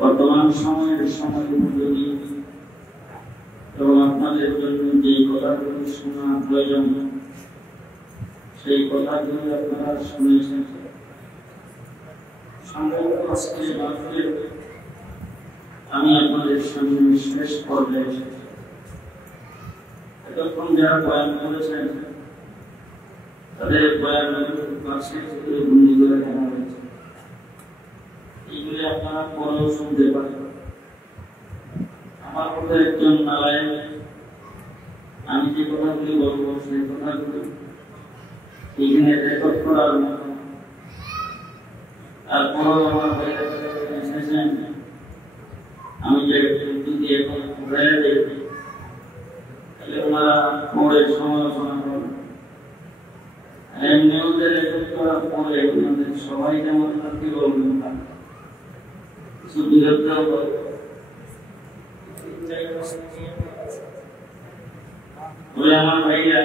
বর্তমান সময়ের সময় উপযোগী এবং আপনাদের জন্য যে কথাগুলো শোনা প্রয়োজন সেই কথাগুলো আপনারা শুনেছেন। সম্ভবত আজকে রাত্রে আমি আপনাদের সামনে শেষ পর্যায়ে এসেছি। এতক্ষণ যারা বয়ান করেছেন তাদের বয়ানগুলো কাছে বন্দি করে রাখা হয়েছে। এগুলি আপনারা পরেও শুনতে পারেন। আমার মতো একজন নালায়েক আমি যে কথাগুলি বলবো সেই কথাগুলি এখানে রেকর্ড করার মতো। তারপরেও আমার ভাইরা এসেছেন, আমি যে যদি এখন ঘুরে দিই তাহলে ওনারা পরে সমালোচনা করবেন। এমনিও যে রেকর্ড করার পরে ওনাদের সবাই যেমন থাকতে বলবেন না, কিছু বিরোধটাও করবে। আমার ভাইরা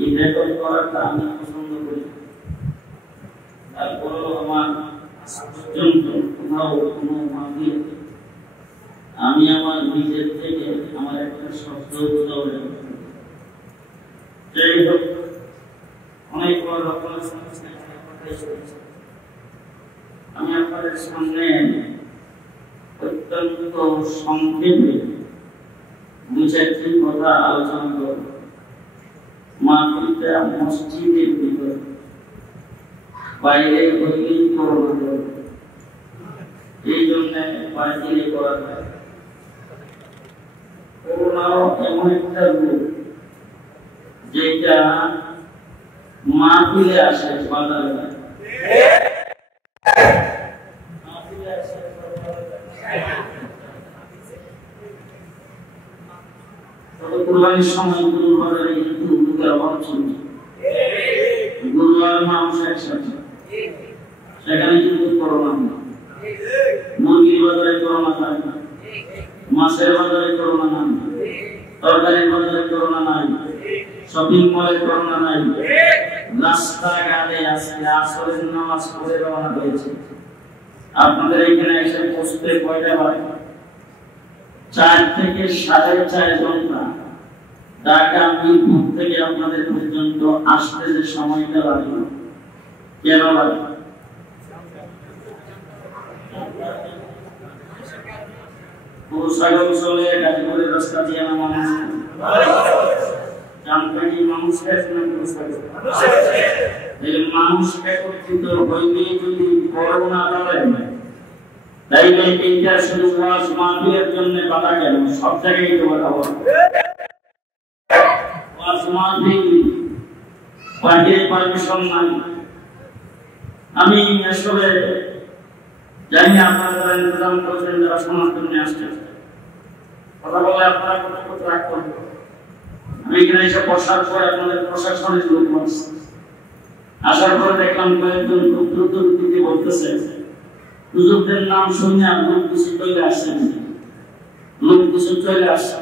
এই রেকর্ড করাটা আমি পছন্দ করি। তারপরেও আমার পর্যন্ত কোথাও কোনো মাঝে আমি আমার নিজের থেকে আমার একটা শব্দ কোথাও যাই হোক, অনেক বড় রকমের সমস্যা আমি আপনাদের সামনে অত্যন্ত সংক্ষেপে দু চারটি কথা আলোচনা করব। মাহফিলটা মসজিদের ভিতরে, বাইরে হইলেই করোনা যাবে, এই জন্য বাইরে করা যায়। করোনাও এমন একটা রোগ যেটা মাহফিলে আসে, বাজারে কুরবানির সময় গরুর বাজারে কিন্তু লোকের অভাব ছিল, গরু আর মাংস একসাথে, সেখানে কিন্তু করোনা না। মুরগির বাজারে করোনা নাই, মাছের বাজারে করোনা নাই, তরকারির বাজারে করোনা নাই, শপিং মলে করোনা নাই। রাস্তাঘাটে আজকে আসরের নামাজ পড়ে রওনা হয়েছে। আপনাদের এখানে এসে পৌঁছতে কয়টা বাজে? 4 থেকে 4.5 ঘন্টা। ঢাকা মিরপুর থেকে আপনাদের পর্যন্ত আসতে যে সময়টা লাগলো, কেন লাগলো? চলে গাজীপুরের রাস্তা দিয়ে মানুষ জানতানি মানুষ মানুষ একত্রিত হইলে যদি করোনা ধরে, তাইলে এইটা শুধু ওয়াজ মাহফিলের জন্য বাধা কেন? সব জায়গায় তো বাধা হবে। ওয়াজ মাহফিল বাইরে পারমিশন নাই। আমি আসলে জানি আপনারা ইন্তজাম করেছেন, যারা সমাজ নিয়ে আসছে কথা বলে আপনারা কত রাগ করবেন। আমি এখানে এসে বসার পরে আপনাদের প্রশাসনের লোক আসার পরে দেখলাম কয়েকজন খুব দ্রুত গতিতে বলতেছে হুজুরদের নাম শুনে লোক কিছু চলে আসছেন, লোক কিছু চলে আসছে।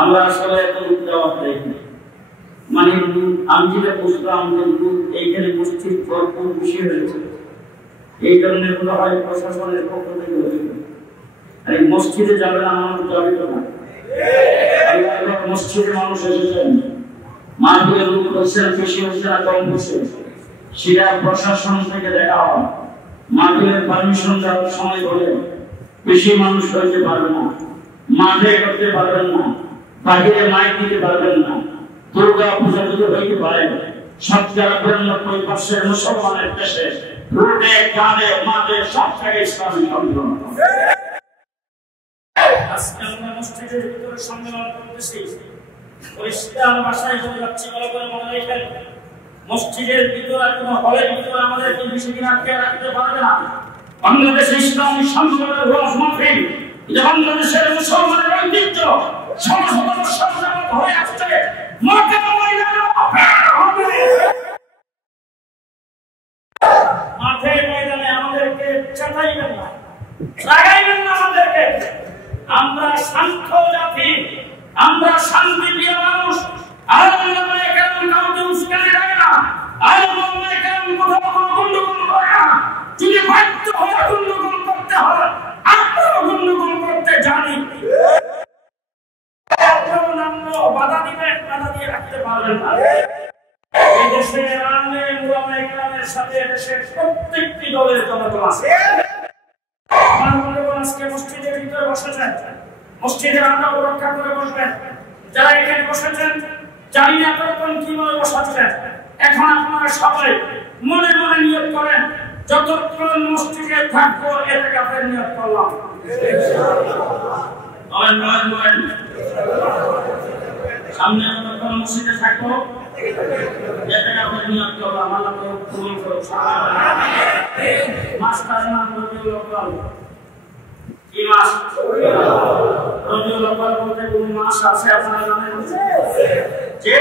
আমরা আসলে এত লোক দেওয়া দেখি, মানে আমি যেটা বুঝলাম যে লোক এইখানে মসজিদ ভরপুর বেশি হয়েছে, এই কারণে বলা হয় প্রশাসনের পক্ষ থেকে হয়েছে। আর এই মসজিদে যাবে না, মানুষ যাবে না। মসজিদে মানুষ এসেছেন, মাহফিলে লোক হচ্ছেন, বেশি হচ্ছে না কম হচ্ছে, সেটা প্রশাসন থেকে দেখা হয়। মাহফিলের পারমিশন দেওয়ার সময় বলে বেশি মানুষ হইতে পারবে না, মাঠে করতে পারবেন না, বাহিরে মাইক দিতে পারবেন না, দুর্গা পূজা যদি হইতে পারে 70-92% মুসলমানের দেশে রোডে গানে মাঠে সব জায়গায় ইসলামী সম্মেলন। আজকে আমরা মসজিদের ভিতরে সম্মেলন করতেছি, পরিষ্কার ভাষায় বলে যাচ্ছি, ভালো করে মনে রাখবেন, মসজিদের ভিতরে কোনো হলের ভিতরে আমাদেরকে বেশি দিন আটকে রাখতে পারবে না। বাংলাদেশ ইসলামী সম্মেলনের ওয়াজ মাহফিল, এটা বাংলাদেশের মুসলমানের ঐতিহ্য, শত শত বছর যাবত হয়ে আসছে। মাঠে ময়দানে আমাদেরকে চাটাইবেন না, লাগাইবেন না আমাদেরকে। আমরা শান্ত জাতি, আমরা শান্তি প্রিয় মানুষ। আলহামদুলিল্লাহ কেমন কাউকে উস্কানি লাগে না, আলহামদুলিল্লাহ কেমন কোথাও কোনো গন্ডগোল করে না। যদি বাধ্য হয়ে গন্ডগোল করতে হয়, আমরাও গন্ডগোল করতে জানি। বাধা দিবেন, বাধা দিয়ে রাখতে পারবেন না। এই দেশের আলেম ওলামায়ে কেরামের সাথে দেশের প্রত্যেকটি দলের জনগণ আছে। আজকে মসজিদের ভিতরে বসেছেন, মসজিদের আদব রক্ষা করে বসবেন। যারা এখানে বসেছেন জানি না তখন কিভাবে বসাচ্ছেন, এখন আপনারা সবাই মনে মনে নিয়ত করেন, যতক্ষণ মসজিদে থাকবো এতেকাফের নিয়ত করলাম। সামনে যতক্ষণ মসজিদে থাকবো এতেকাফের নিয়ত করলাম। আল্লাহ কবুল করুন। মাস্টার নাম রবিউল আউয়াল। কি মাস? রবিউল আউয়াল বলতে কোন মাস আছে আপনারা জানেন? জি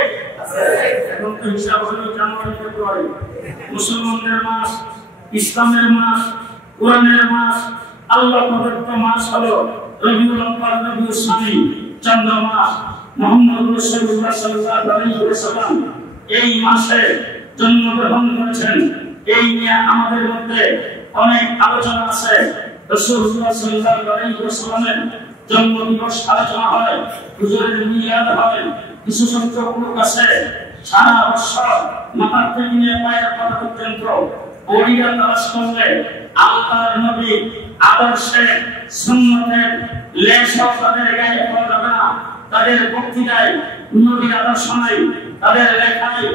এখন তো হিসাব হলো জানুয়ারি ফেব্রুয়ারি। মুসলমানদের মাস, ইসলামের মাস, কোরআনের মাস, আল্লাহ প্রদত্ত মাস হলো রবিউল আউয়াল, রবিউল সানি, চন্দ্র মাস। মুহাম্মদ রাসূলুল্লাহ সাল্লাল্লাহু আলাইহি ওয়াসাল্লাম এই মাসে জন্মগ্রহণ করেছেন। এই নিয়ে আমাদের মধ্যে অনেক আলোচনা আছে। রাসূলুল্লাহ সাল্লাল্লাহু আলাইহি ওয়াসাল্লামের জন্মদিবস আলোচনা হয়, হুজুরের মিলাদ হয়। কিছু সংখ্যক লোক আছে সারা বছর মাথার থেকে নিয়ে পায়ের পাতা পর্যন্ত ওড়িয়া তালাশ করলে আল্লাহর নবী আদর্শে সুন্নতের লেশও তাদের গায়ে পাওয়া যাবে না। তাদের বক্তৃতায় নবীর আদর্শ নাই, তাদের লেখায়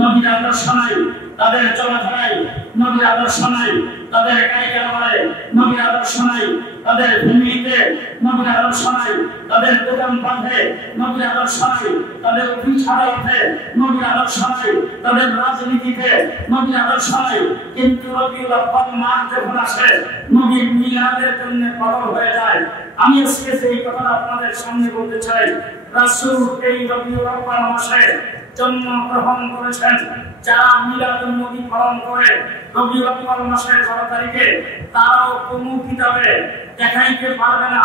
নবীর আদর্শ নাই, তাদের চলাফেরায় নবীর আদর্শ নাই, তাদের কারিগরে নবীর আদর্শ নাই, তাদের ভূমিতে নবীর আদর্শ নাই, তাদের দোকান পাঠে নবীর আদর্শ নাই, তাদের অফিস আদালতে নবীর আদর্শ নাই, তাদের রাজনীতিতে নবীর আদর্শ নাই। কিন্তু রবিউল আউয়াল মাস যখন আসে নবীর মিলাদের জন্য পাগল হয়ে যায়। আমি আজকে সেই কথাটা আপনাদের সামনে বলতে চাই। রাসূল এই রবিউল আউয়াল মাসে জন্মগ্রহণ করেছেন। যারা মিলাদুন নবী পালন করে রবিউল আউয়াল মাসের 12 তারিখে, তারাও কোনো কিতাবে দেখাইতে পারবে না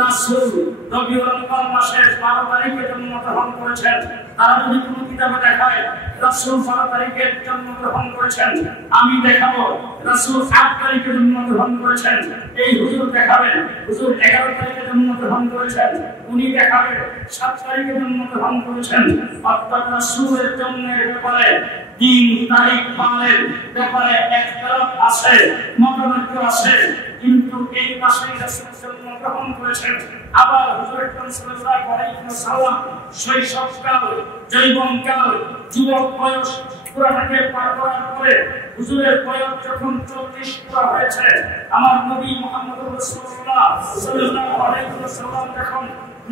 রাসূল রবিউল আউয়াল মাসের 12 তারিখে জন্মগ্রহণ করেছেন। তারা যদি কোনো কিতাবে দেখায় রাসূল 12 তারিখে জন্মগ্রহণ করেছেন, আমি দেখাবো রাসূল 8 তারিখে জন্মগ্রহণ করেছেন। এই হুজুর দেখাবেন হুজুর 11 তারিখে জন্মগ্রহণ করেছেন, উনি দেখাবেন 7 তারিখে জন্মগ্রহণ করেছেন। অর্থাৎ রাসূলের জন্মের ব্যাপারে দিন তারিখ পালনের ব্যাপারে একতরফ আছে, মতানৈক্য আছে। কিন্তু এই মাসে রাসূল জন্মগ্রহণ করেছেন। আবার হুজুর আকরাম সাল্লাল্লাহু আলাইহি ওয়াসাল্লাম শৈশবকাল, যৌবনকাল, যুবক বয়স পুরাটাকে পার করার পরে হুজুরের বয়স যখন 40 পুরা হয়েছে, আমার নবী মুহাম্মদুর রাসূলুল্লাহ সাল্লাল্লাহু আলাইহি ওয়াসাল্লাম যখন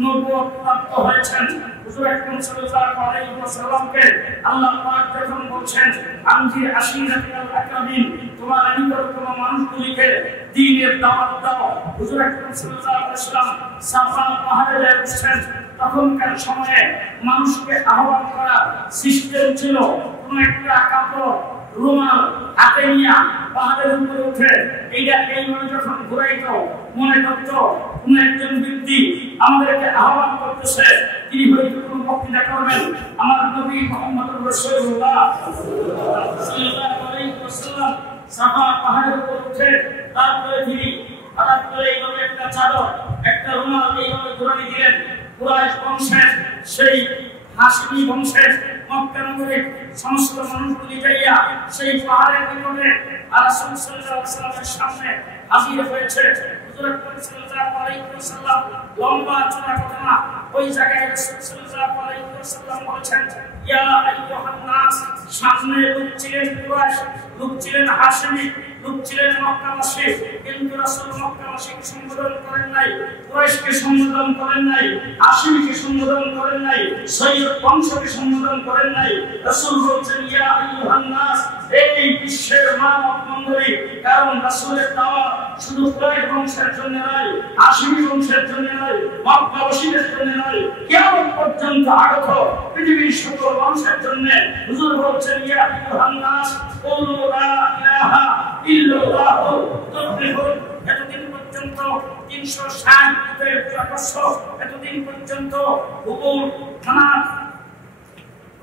নবুয়ত প্রাপ্ত হয়েছেন, হুজুর আকরাম সাল্লাল্লাহু আলাইহি ওয়াসাল্লামকে আল্লাহ পাক যখন বলছেন আনজির আশিরাতাল আকরামিন, তোমার নিকটতম মানুষগুলিকে দ্বীনের দাওয়াত দাও। হুজুর আকরাম সাল্লাল্লাহু আলাইহি ওয়াসাল্লাম সাফা পাহাড়ে উঠছেন। তখনকার সময়ে মানুষকে আহ্বান করা সিস্টেম ছিল, কোন একটা কাপড় রুমাল হাতে নিয়ে পাহাড়ের উপরে উঠে এইভাবে যখন ঘুরাইত মনে করত কোন একজন ব্যক্তি আমাদেরকে আহ্বান করতেছে, তিনি হয়তো কোনো বক্তৃতা করবেন। আমার নবী মুহাম্মদ রাসূলুল্লাহ সাল্লাল্লাহু আলাইহি ওয়াসাল্লাম সাফা পাহাড়ের উপর উঠে তারপরে তিনি হঠাৎ করে এইভাবে একটা চাদর একটা রুমাল এইভাবে ঘুরানি দিলেন। কুরাইশ বংশের সেই হাশমি বংশের মক্কা নগরীর সমস্ত মানুষগুলি যাইয়া সেই পাহাড়ের নিকটে রাসূল সাল্লাল্লাহু আলাইহি ওয়াসাল্লামের সামনে হাজির হয়েছে। হুজুর আকরাম সাল্লাল্লাহু আলাইহি ওয়াসাল্লাম লম্বা চওড়া ঘটনা ওই জায়গায় রাসূল সাল্লাল্লাহু আলাইহি ওয়াসাল্লাম বলেছেন, ইয়া আইয়ুহান নাস, সামনে লোক ছিলেন কুরাইশ, লোক ছিলেন হাশমি, লোক ছিলেন মক্কাবাসী, কিন্তু রাসূল মক্কাবাসীকে সম্বোধন করেন নাই, কুরাইশকে সম্বোধন করেন নাই, হাশমিকে সম্বোধন করেন নাই, সৈয়দ বংশকে সম্বোধন করেন নাই। রাসূল বলেছেন, ইয়া আইয়ুহান নাস, এই বিশ্বের মানব মণ্ডলী। কারণ রাসূলের দাওয়াত শুধু কুরাইশ বংশের জন্য নয়, হাশমি বংশের জন্য নয়, মক্কাবাসীদের জন্য নয়, কিয়ামত পর্যন্ত আগত পৃথিবীর সকল বংশের জন্য। হুজুর বলেছেন, ইয়া আইয়ুহান নাস কুলু লা ইলাহা ইল্লাল্লাহ তুফলিহুন। এতদিন পর্যন্ত 360 রূপের পূজা করছো, এতদিন পর্যন্ত হুবুল থানার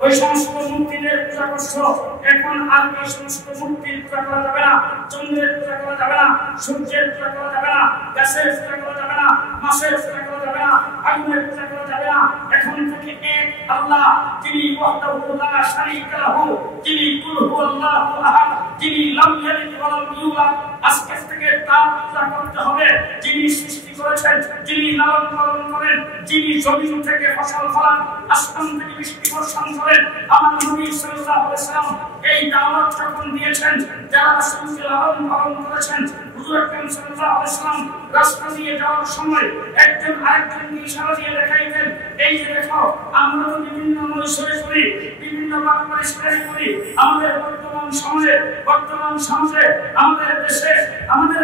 ওই সমস্ত মূর্তিদের পূজা করছো, এখন আর ওই সমস্ত মূর্তির পূজা করা যাবে না, চন্দ্রের পূজা করা যাবে না, সূর্যের পূজা করা যাবে না, গাছের পূজা করা যাবে না, মাছের পূজা করা যাবে না, আগুনের পূজা করা যাবে না। এখন থেকে এক আল্লাহ, যিনি ওয়াহদাহু লা শারীকা লাহু, যিনি কুল হুয়াল্লাহু আহাদ, যিনি লাম ইয়ালিদ ওয়া লাম ইউলাদ, আজকে থেকে তার পূজা করতে হবে। যিনি সৃষ্টি করেছেন, যিনি লালন পালন করেন, যিনি জমিন থেকে ফসল ফলান, আসমান থেকে বৃষ্টি বর্ষণ করেন। আমার নবী সাল্লাল্লাহু আলাইহি ওয়াসাল্লাম এই দাওয়াত যখন দিয়েছেন, যারা রাসূলকে লালন পালন করেছেন, হুজুর আকরাম সাল্লাল্লাহু আলাইহি ওয়াসাল্লাম রাস্তা দিয়ে যাওয়ার সময় একজন আরেকজনকে ইশারা দিয়ে দেখাইতেন, এই যে দেখো, আমরা তো বিভিন্ন মৈশরে করি, বিভিন্ন বাংলাদেশে করি, আমাদের বর্তমান সমাজে আমাদের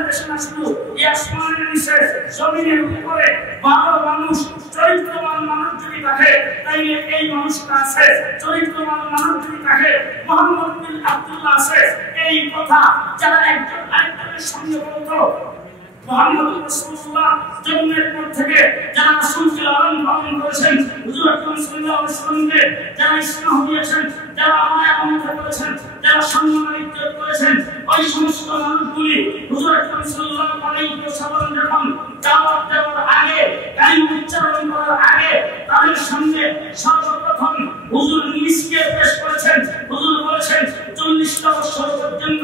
দেশে না শুধু এই আসমানের নিচে জমিনের উপরে ভালো মানুষ, চরিত্রবান মানুষ যদি থাকে, তাইলে এই মানুষটা আছে। চরিত্রবান মানুষ যদি থাকে, মুহাম্মদ বিন আব্দুল্লাহ আছে। এই কথা যারা একজন আরেকজনের সঙ্গে বলতো, মুহাম্মদ রাসূলুল্লাহ জন্মের পর থেকে যারা রাসূলকে লালন পালন করেছেন, হুজুর আকরাম সাল্লাল্লাহু আলাইহি ওয়াসাল্লামকে যারা স্নেহ দিয়েছেন, যারা মায়া মমতা করেছেন, যারা সম্মান ইজ্জত করেছেন, ওই সমস্ত মানুষগুলি হুজুর আকরাম সাল্লাল্লাহু আলাইহি ওয়াসাল্লাম যখন দাওয়াত দেওয়ার আগে, কালিমা উচ্চারণ করার আগে তাদের সামনে সর্বপ্রথম হুজুর নিজকে পেশ করেছেন। হুজুর বলেছেন, 40টা বছর পর্যন্ত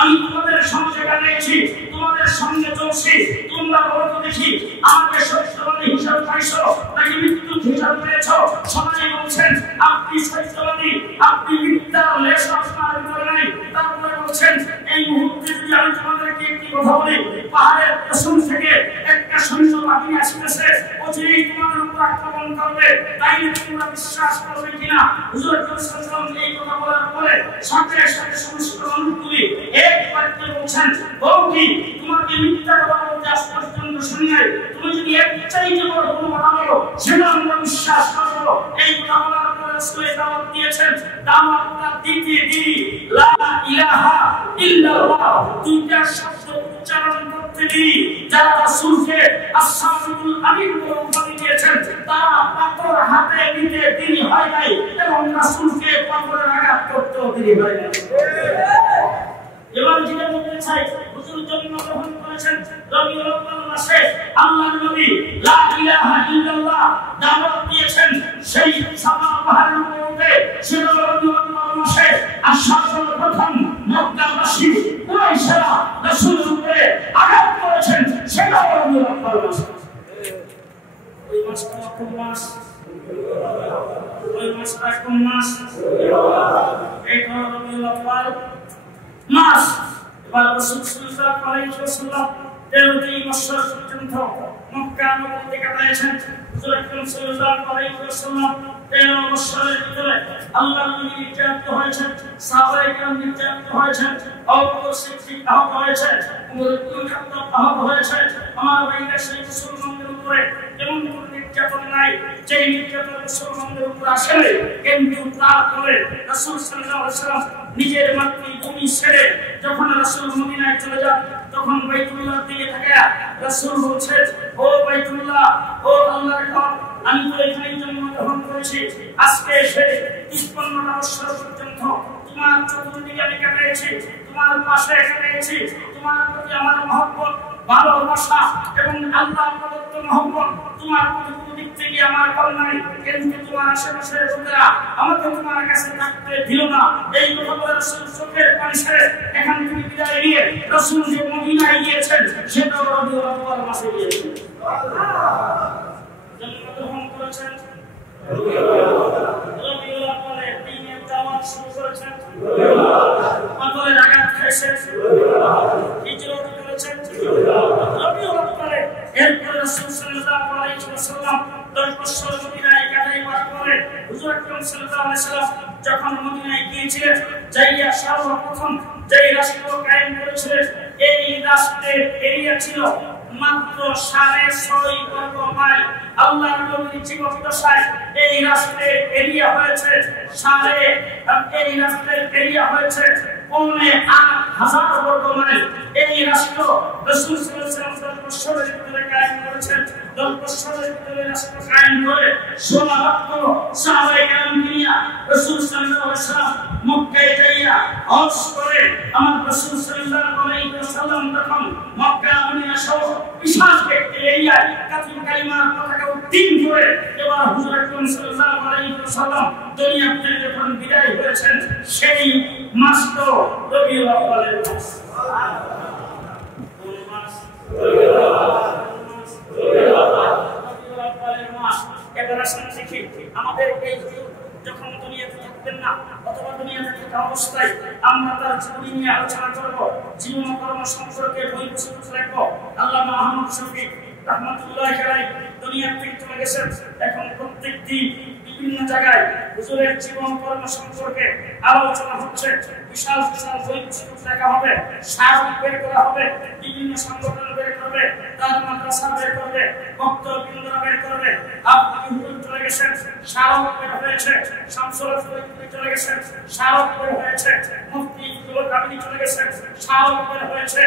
আমি তোমাদের সমাজে কাটিয়েছি, তোমাদের সঙ্গে চলছি, তোমরা বলতো দেখি আমাকে সত্যবাদী হিসাব পাইছো নাকি মৃত্যু হিসাব পেয়েছো? সবাই বলছেন আপনি সত্যবাদী, আপনি মিথ্যার লেশ আপনার ভিতরে নাই। তারপরে বলছেন, এই মুহূর্তে যদি আমি তোমাদেরকে একটি কথা বলি, পাহাড়ের পেছন থেকে একটা সৈন্য বাহিনী আসতেছে, অচিরেই তোমাদের উপর আক্রমণ করবে, তাইলে তোমরা বিশ্বাস করবে কিনা? হুজুর সাল্লাল্লাহু আলাইহি এই কথা বলার পরে সাথে সাথে সমস্ত মানুষগুলি এক বাক্যে বলছেন, বউ কি তোমাকে মিথ্যা কথা বলতে আজ পর্যন্ত শুনি নাই, তুমি যদি এক চাইতে বড় কোনো কথা বলো সেটা আমরা বিশ্বাস করবো। এই কথা বলার পরে রাসূল দাওয়াত দিয়েছেন, দাওয়াতটা দিতে দিই লা ইলাহা ইল্লাল্লাহ দুইটা শব্দ উচ্চারণ করতে দিই। যারা রাসূলকে আস-সাদিকুল আমিন বলে উপাধি দিয়েছেন, তারা পাথর হাতে নিতে দেরি হয় নাই এবং রাসূলকে পাথরের আঘাত করতেও দেরি হয় নাই। এবার যেটা বলতে চাই, হুজুর জন্মগ্রহণ করেছেন রবিউল আউয়াল মাসে, আল্লাহর নবী লা ইলাহা ইল্লাল্লাহ দাওয়াত দিয়েছেন সেই সাফা পাহাড়ের উপরে, সেটা রবিউল আউয়াল মাসে। আর সর্বপ্রথম মক্কাবাসী কুরাইশরা রাসূলের উপরে আঘাত করেছেন, সেটা রবিউল আউয়াল মাসে। ওই মাসটা কোন মাস? ওই মাসটা কোন মাস? এটা রবিউল আউয়াল মাস। এবার রাসূল সাল্লাল্লাহু আলাইহি ওয়াসাল্লাম 13টি বছর পর্যন্ত মক্কা নগরীতে কাটিয়েছেন। হুজুর আকরাম সাল্লাল্লাহু আলাইহি ওয়াসাল্লাম 13 বছরের ভিতরে আল্লাহর নবী নির্যাতিত হয়েছেন, সাহাবায়ে কেরাম নির্যাতিত হয়েছেন, আবু বকর সিদ্দিক আহত হয়েছেন, ওমর ইবনে খাত্তাব আহত হয়েছেন। আমার ভাইরা সেই মুসলমানদের উপরে এমন কোনো নির্যাতন নাই যে নির্যাতন মুসলমানদের উপর আসে, কিন্তু তারপরে রাসূল সাল্লাল্লাহু আলাইহি ওয়াসাল্লাম নিজের মাতৃভূমি ছেড়ে যখন রাসূল মদিনায় চলে যান তখন বাইতুল্লাহ দিকে তাকায়া রাসূল বলছেন, ও বাইতুল্লাহ, ও আল্লাহর ঘর, আমি তো এখানে জন্মগ্রহণ করেছি। আজকে এসে 53টা বছর পর্যন্ত তোমার চতুর্দিকে আমি কাটিয়েছি, তোমার পাশে কাটিয়েছি। তোমার প্রতি আমার মহব্বত, ভালোবাসা এবং আল্লাহ প্রদত্ত মহব্বত তোমার প্রতি কোনো দিক থেকে আমার কম নাই। কিন্তু তোমার আশেপাশের লোকেরা আমাকে তোমার কাছে থাকতে দিল না। এই কথা বলে রাসূল চোখের পানি ছেড়ে এখান থেকে বিদায় নিয়ে রাসূল যে মদিনায় গিয়েছেন সেটাও রবিউল আউয়াল মাসে গিয়েছেন। জন্মগ্রহণ করেছেন রবিউল আউয়ালে, দ্বীনের দাওয়াত শুরু করেছেন পাথরের আঘাত খেয়েছেন, হিজরত করেছেন রবিউল আউয়ালে। এরপরে রাসূল সাল্লাল্লাহু আলাইহি ওয়াসাল্লাম 10 বছর মদিনায় কাটাইবার পরে হুজুর আকরাম সাল্লাল্লাহু আলাইহি ওয়াসাল্লাম যখন মদিনায় গিয়েছিলেন, যাইয়া সর্বপ্রথম যেই রাষ্ট্র কায়েম করেছিলেন, এই রাষ্ট্রের এরিয়া ছিল মাত্র 6.5 বর্গ মাইল। আল্লাহর নবীর জীবদ্দশায় এই রাষ্ট্রের এরিয়া হয়েছে এই রাষ্ট্রের এরিয়া হয়েছে 8,500 বর্গ মাইল। এই রাষ্ট্র রাসূল সাল্লাল্লাহু আলাইহি ওয়াসাল্লাম 10 বছরের ভিতরে কায়েম করেছেন। 10 বছরের ভিতরে রাষ্ট্র কায়েম করে 16 লক্ষ সাহাবায়ে কেরাম নিয়ে রাসূল সাল্লাল্লাহু আলাইহি ওয়াসাল্লাম মক্কায় যাইয়া হজ করে আমার রাসূল সাল্লাল্লাহু আলাইহি ওয়াসাল্লাম তখন মক্কা মদিনা সহ বিশাল একটি এরিয়ায় কালিমার পতাকা উত্তীর্ণ করে এবার হুজুর আকরাম সাল্লাল্লাহু আলাইহি ওয়াসাল্লাম দুনিয়া থেকে যখন বিদায় হয়েছেন, সেই মাস তো রবিউল আউয়ালের মাস। কোন মাস? রবিউল আউয়ালের মাস। এবার আসলে দেখি আমাদের এই যখন দুনিয়াতে থাকবেন না অথবা দুনিয়াতে থাকা অবস্থায় আমরা তার জীবনী নিয়ে আলোচনা করব, জীবন কর্ম সম্পর্কে বই প্রস্তুত রাখবো। আল্লামা আহমদ শফিক রাহমাতুল্লাহি আলাইহি দুনিয়া থেকে চলে গেছেন। এখন প্রত্যেক দিন বিভিন্ন জায়গায় হুজুরের জীবন কর্ম সম্পর্কে আলোচনা হচ্ছে। বিশাল বিশাল বই প্রস্তুত রাখা হবে, সাহিত্য বের করা হবে, বিভিন্ন সংগঠন বের করবে, তার মাদ্রাসা বের করবে, বক্তব্যবিন্দুরা বের করবে। আপনি হুজুর চলে গেছেন, শারক বের হয়েছে, শামসুল হক চলে গেছেন, শারক বের হয়েছে, মুফতি ফজলুল কামিনী চলে গেছেন, শারক বের হয়েছে,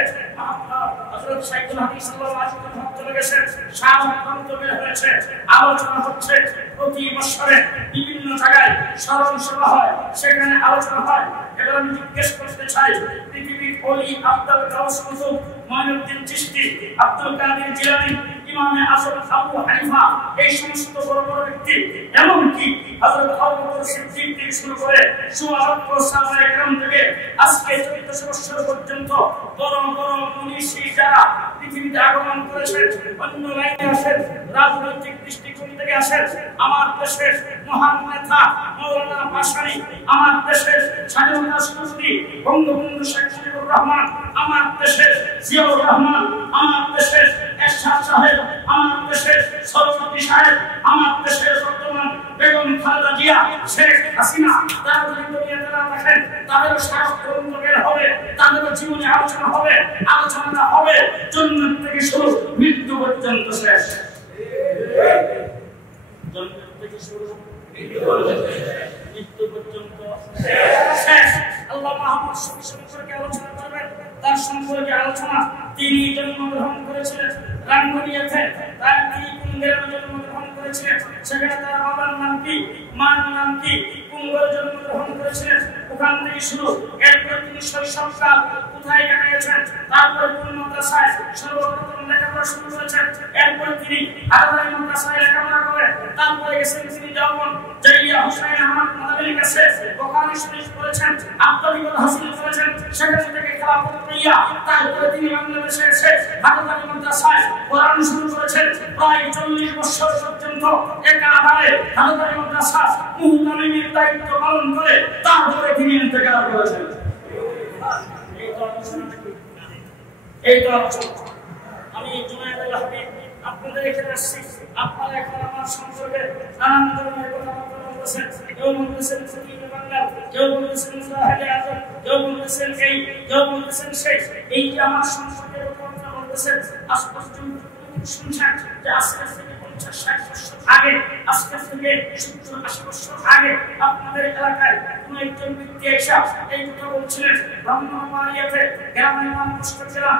হযরত শাইখুল হাদিস সাল্লাল্লাহু আলাইহি ওয়াসাল্লাম চলে গেছেন, শারক গ্রন্থ বের হয়েছে। আলোচনা হচ্ছে প্রতি বছরে বিভিন্ন জায়গায় স্মরণ সভা হয়, সেখানে আলোচনা হয়। এবার আমি জিজ্ঞেস করতে চাই, পৃথিবীর ওলি আব্দুল গাউস কুতুব, মঈনুদ্দিন চিশতি, আব্দুল কাদের জিলানী, ইমামে আযম আবু হানিফা, এই সমস্ত বড় বড় ব্যক্তি, এমনকি হযরত আবু বকর সিদ্দিক থেকে শুরু করে সুআরব সাহাবায়ে কেরাম থেকে আজকে 1400 বছর পর্যন্ত বড় বড় মনীষী যারা পৃথিবীতে আগমন করেছেন, অন্য লাইনে আসেন, রাজনৈতিক দৃষ্টিকোণ থেকে আসেন, আমার দেশের মহান নেতা মাওলানা ভাসানী, আমার দেশের স্বাধীনতা স্থপতি বঙ্গবন্ধু শেখ মুজিবুর রহমান, আমার দেশের জিয়াউর রহমান, আমার দেশের এরশাদ সাহেব, আমার দেশের সরস্বতী সাহেব, আমার দেশের বর্তমান বেগম খালেদা জিয়া, শেখ হাসিনা, তারা যদি দুনিয়াতে না দেখেন তাদেরও স্মারক গ্রন্থ বের হবে, তাদেরও জীবনে আলোচনা হবে। আলোচনাটা হবে জন্ম থেকে শুরু মৃত্যু পর্যন্ত শেষ। জন্ম থেকে শুরু মৃত্যু পর্যন্ত শেষ। আল্লাহ মাহমুদ শফি সম্পর্কে আলোচনা করবেন, তার সম্পর্কে আলোচনা। তিনি জন্মগ্রহণ করেছিলেন রাঙ্গুনিয়াতে, তার তিনি কুঙ্গের জন্মগ্রহণ করেছিলেন। সেখানে তার বাবার নাম কি, মার নাম কি, কুঙ্গের জন্মগ্রহণ করেছিলেন, ওখান থেকে শুরু। এরপর তিনি শৈশবকাল কোথায় কাটিয়েছেন, তারপর কোন মাদ্রাসায় সর্বপ্রথম লেখাপড়া শুরু করেছেন। এরপর তিনি আলাদাই মাদ্রাসায় লেখাপড়া করে তারপরে গেছেন তিনি দেওবন্দ, জাইয়া হুসাইন আহমদ মাদানীর কাছে বুখারী শরীফ পড়েছেন, আত্মবিগত হাসিল করেছেন। সেখান থেকে খেলাফত পাইয়া তারপরে তিনি বাংলাদেশে এসে ঢাকা মাদ্রাসায় কোরআন শুরু করেছেন। প্রায় 40 বছর পর্যন্ত একাধারে ঢাকা মাদ্রাসা মুহতামিমের দায়িত্ব পালন করে তারপরে তিনি ইন্তেকাল করেছেন। এই তো আমি জুনায়েদ হাবিব আপনাদের এখানে আসছি। আপনারা এখন আমার সম্পর্কে নানান ধরনের কথাবার্তা বলতেছেন। কেউ বলতেছেন ফকিরে বাংলা, কেউ বলতেছেন মুজাহিদে আজম, কেউ বলতেছেন এই, কেউ বলতেছেন সেই। এই যে আমার সম্পর্কে কথাবার্তা বলতেছেন, আজ পর্যন্ত শুনছেন যে আজকে থেকে 50-60 বছর আগে, আজকে থেকে 70-80 বছর আগে আপনাদের এলাকায় কোন একজন ব্যক্তি এসে এই কথা বলছিলেন, ব্রাহ্মণবাড়িয়াতে গ্রামের নাম ছিলাম,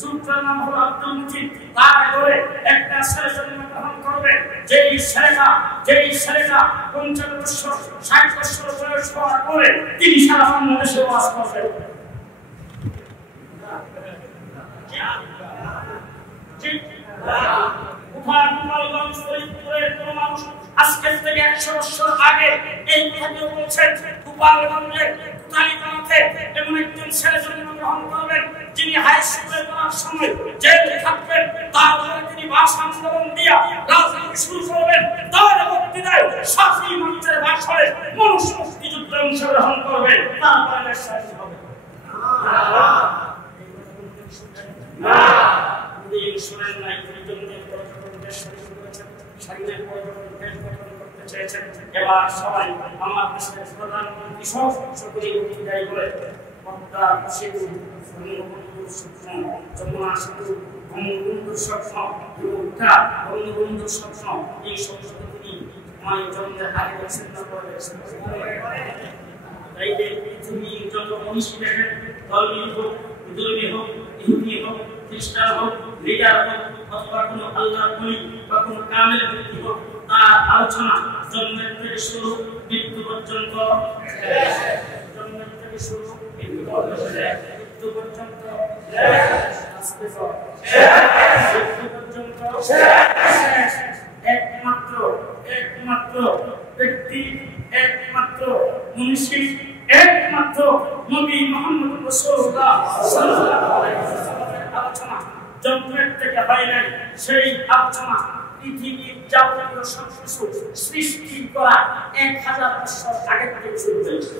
যুবকের নাম হলো আব্দুল মুজিব, তার ঘরে একটা ছেলে জন্মগ্রহণ করবে, যেই ছেলেটা 50 বছর 60 বছর বয়স হওয়ার পরে তিনি সারা বাংলাদেশে বাস করবেন। আজকে থেকে 100 বছর আগে এই কথা বলছেন, গোপালগঞ্জের কোথালিপাড়াতে এমন একজন ছেলে জন্মগ্রহণ করবেন যিনি হাই স্কুলে পড়ার সময় জেলে থাকবেন, তারপরে তিনি ভাষা আন্দোলন দিয়ে রাজনীতি শুরু করবেন, তার বক্তৃতায় শাফি মঞ্চের ভাষণে মানুষ মুক্তিযুদ্ধে অংশগ্রহণ করবেন, তারপরে দেশ স্বাধীন হবে। শুনেন নাই স্বাধীনের পর দেশ গঠন করতে চেয়েছেন, এবার সবাই আমার দেশের প্রধানমন্ত্রী সব সকলেই বিদায় করে পদ্মা সেতু, বঙ্গবন্ধুর স্বপ্ন, যমুনা সেতু, বঙ্গবন্ধুর স্বপ্ন, বঙ্গবন্ধুর স্বপ্ন, এই স্বপ্ন তিনি মায়ের জন্মের আগে দেখছেন না পরে দেখছেন। তাই পৃথিবী যত মনীষী দেখেন, ধর্মীয় হোক, বিধর্মী হোক, ইহুদি হোক, খ্রিস্টান হোক, লিডার হোক, অথবা কোনো আল্লাহর ওলি বা কোনো কামেল ব্যক্তি হোক, তার আলোচনা জন্মের থেকে শুরু মৃত্যু পর্যন্ত, জন্মের থেকে শুরু মৃত্যু পর্যন্ত একমাত্র ব্যক্তি, একমাত্র মনীষী, একমাত্র নবী মুহাম্মদ রাসূলুল্লাহ সাল্লাল্লাহু আলাইহি ওয়াসাল্লামের আলোচনা জন্মের থেকে হয় নাই। সেই আলোচনা পৃথিবীর যাবতীয় সবকিছু সৃষ্টি করা 1000 বছর আগে থেকে শুরু হয়েছে।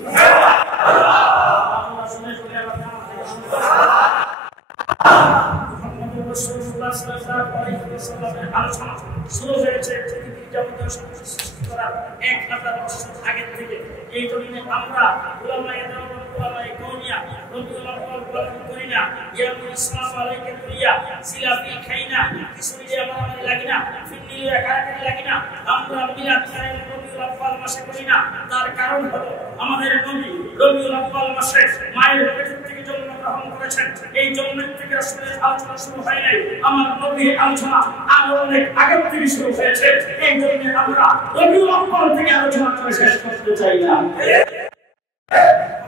আলোচনা শুরু হয়েছে পৃথিবীর যাবতীয় সবকিছু সৃষ্টি করা 1000 বছর আগে থেকে। এই জন্য আমরা উলামায়ে দেওবন্দ, উলামায়ে কওমিয়া, রবিউল আউয়াল পালন করি না, ইয়ামুল ইসলাম আলাইকে করিয়া, সিলাফি খাই না, কিশোরীরা মারামারি লাগি না, ফিন্নিরা কারাকারি লাগি না, আমরা মিলাদ খাই রবিউল আউয়াল মাসে করি না। তার কারণ হলো আমাদের নবী রবিউল আউয়াল মাসে মায়ের পেট থেকে জন্মগ্রহণ করেছেন। এই জন্মের থেকে রাসূলের আলোচনা শুরু হয় নাই, আমার নবীর আলোচনা আরো অনেক আগে থেকে শুরু হয়েছে। এই জন্য আমরা রবিউল আউয়াল থেকে আলোচনা করে শেষ করতে চাই না।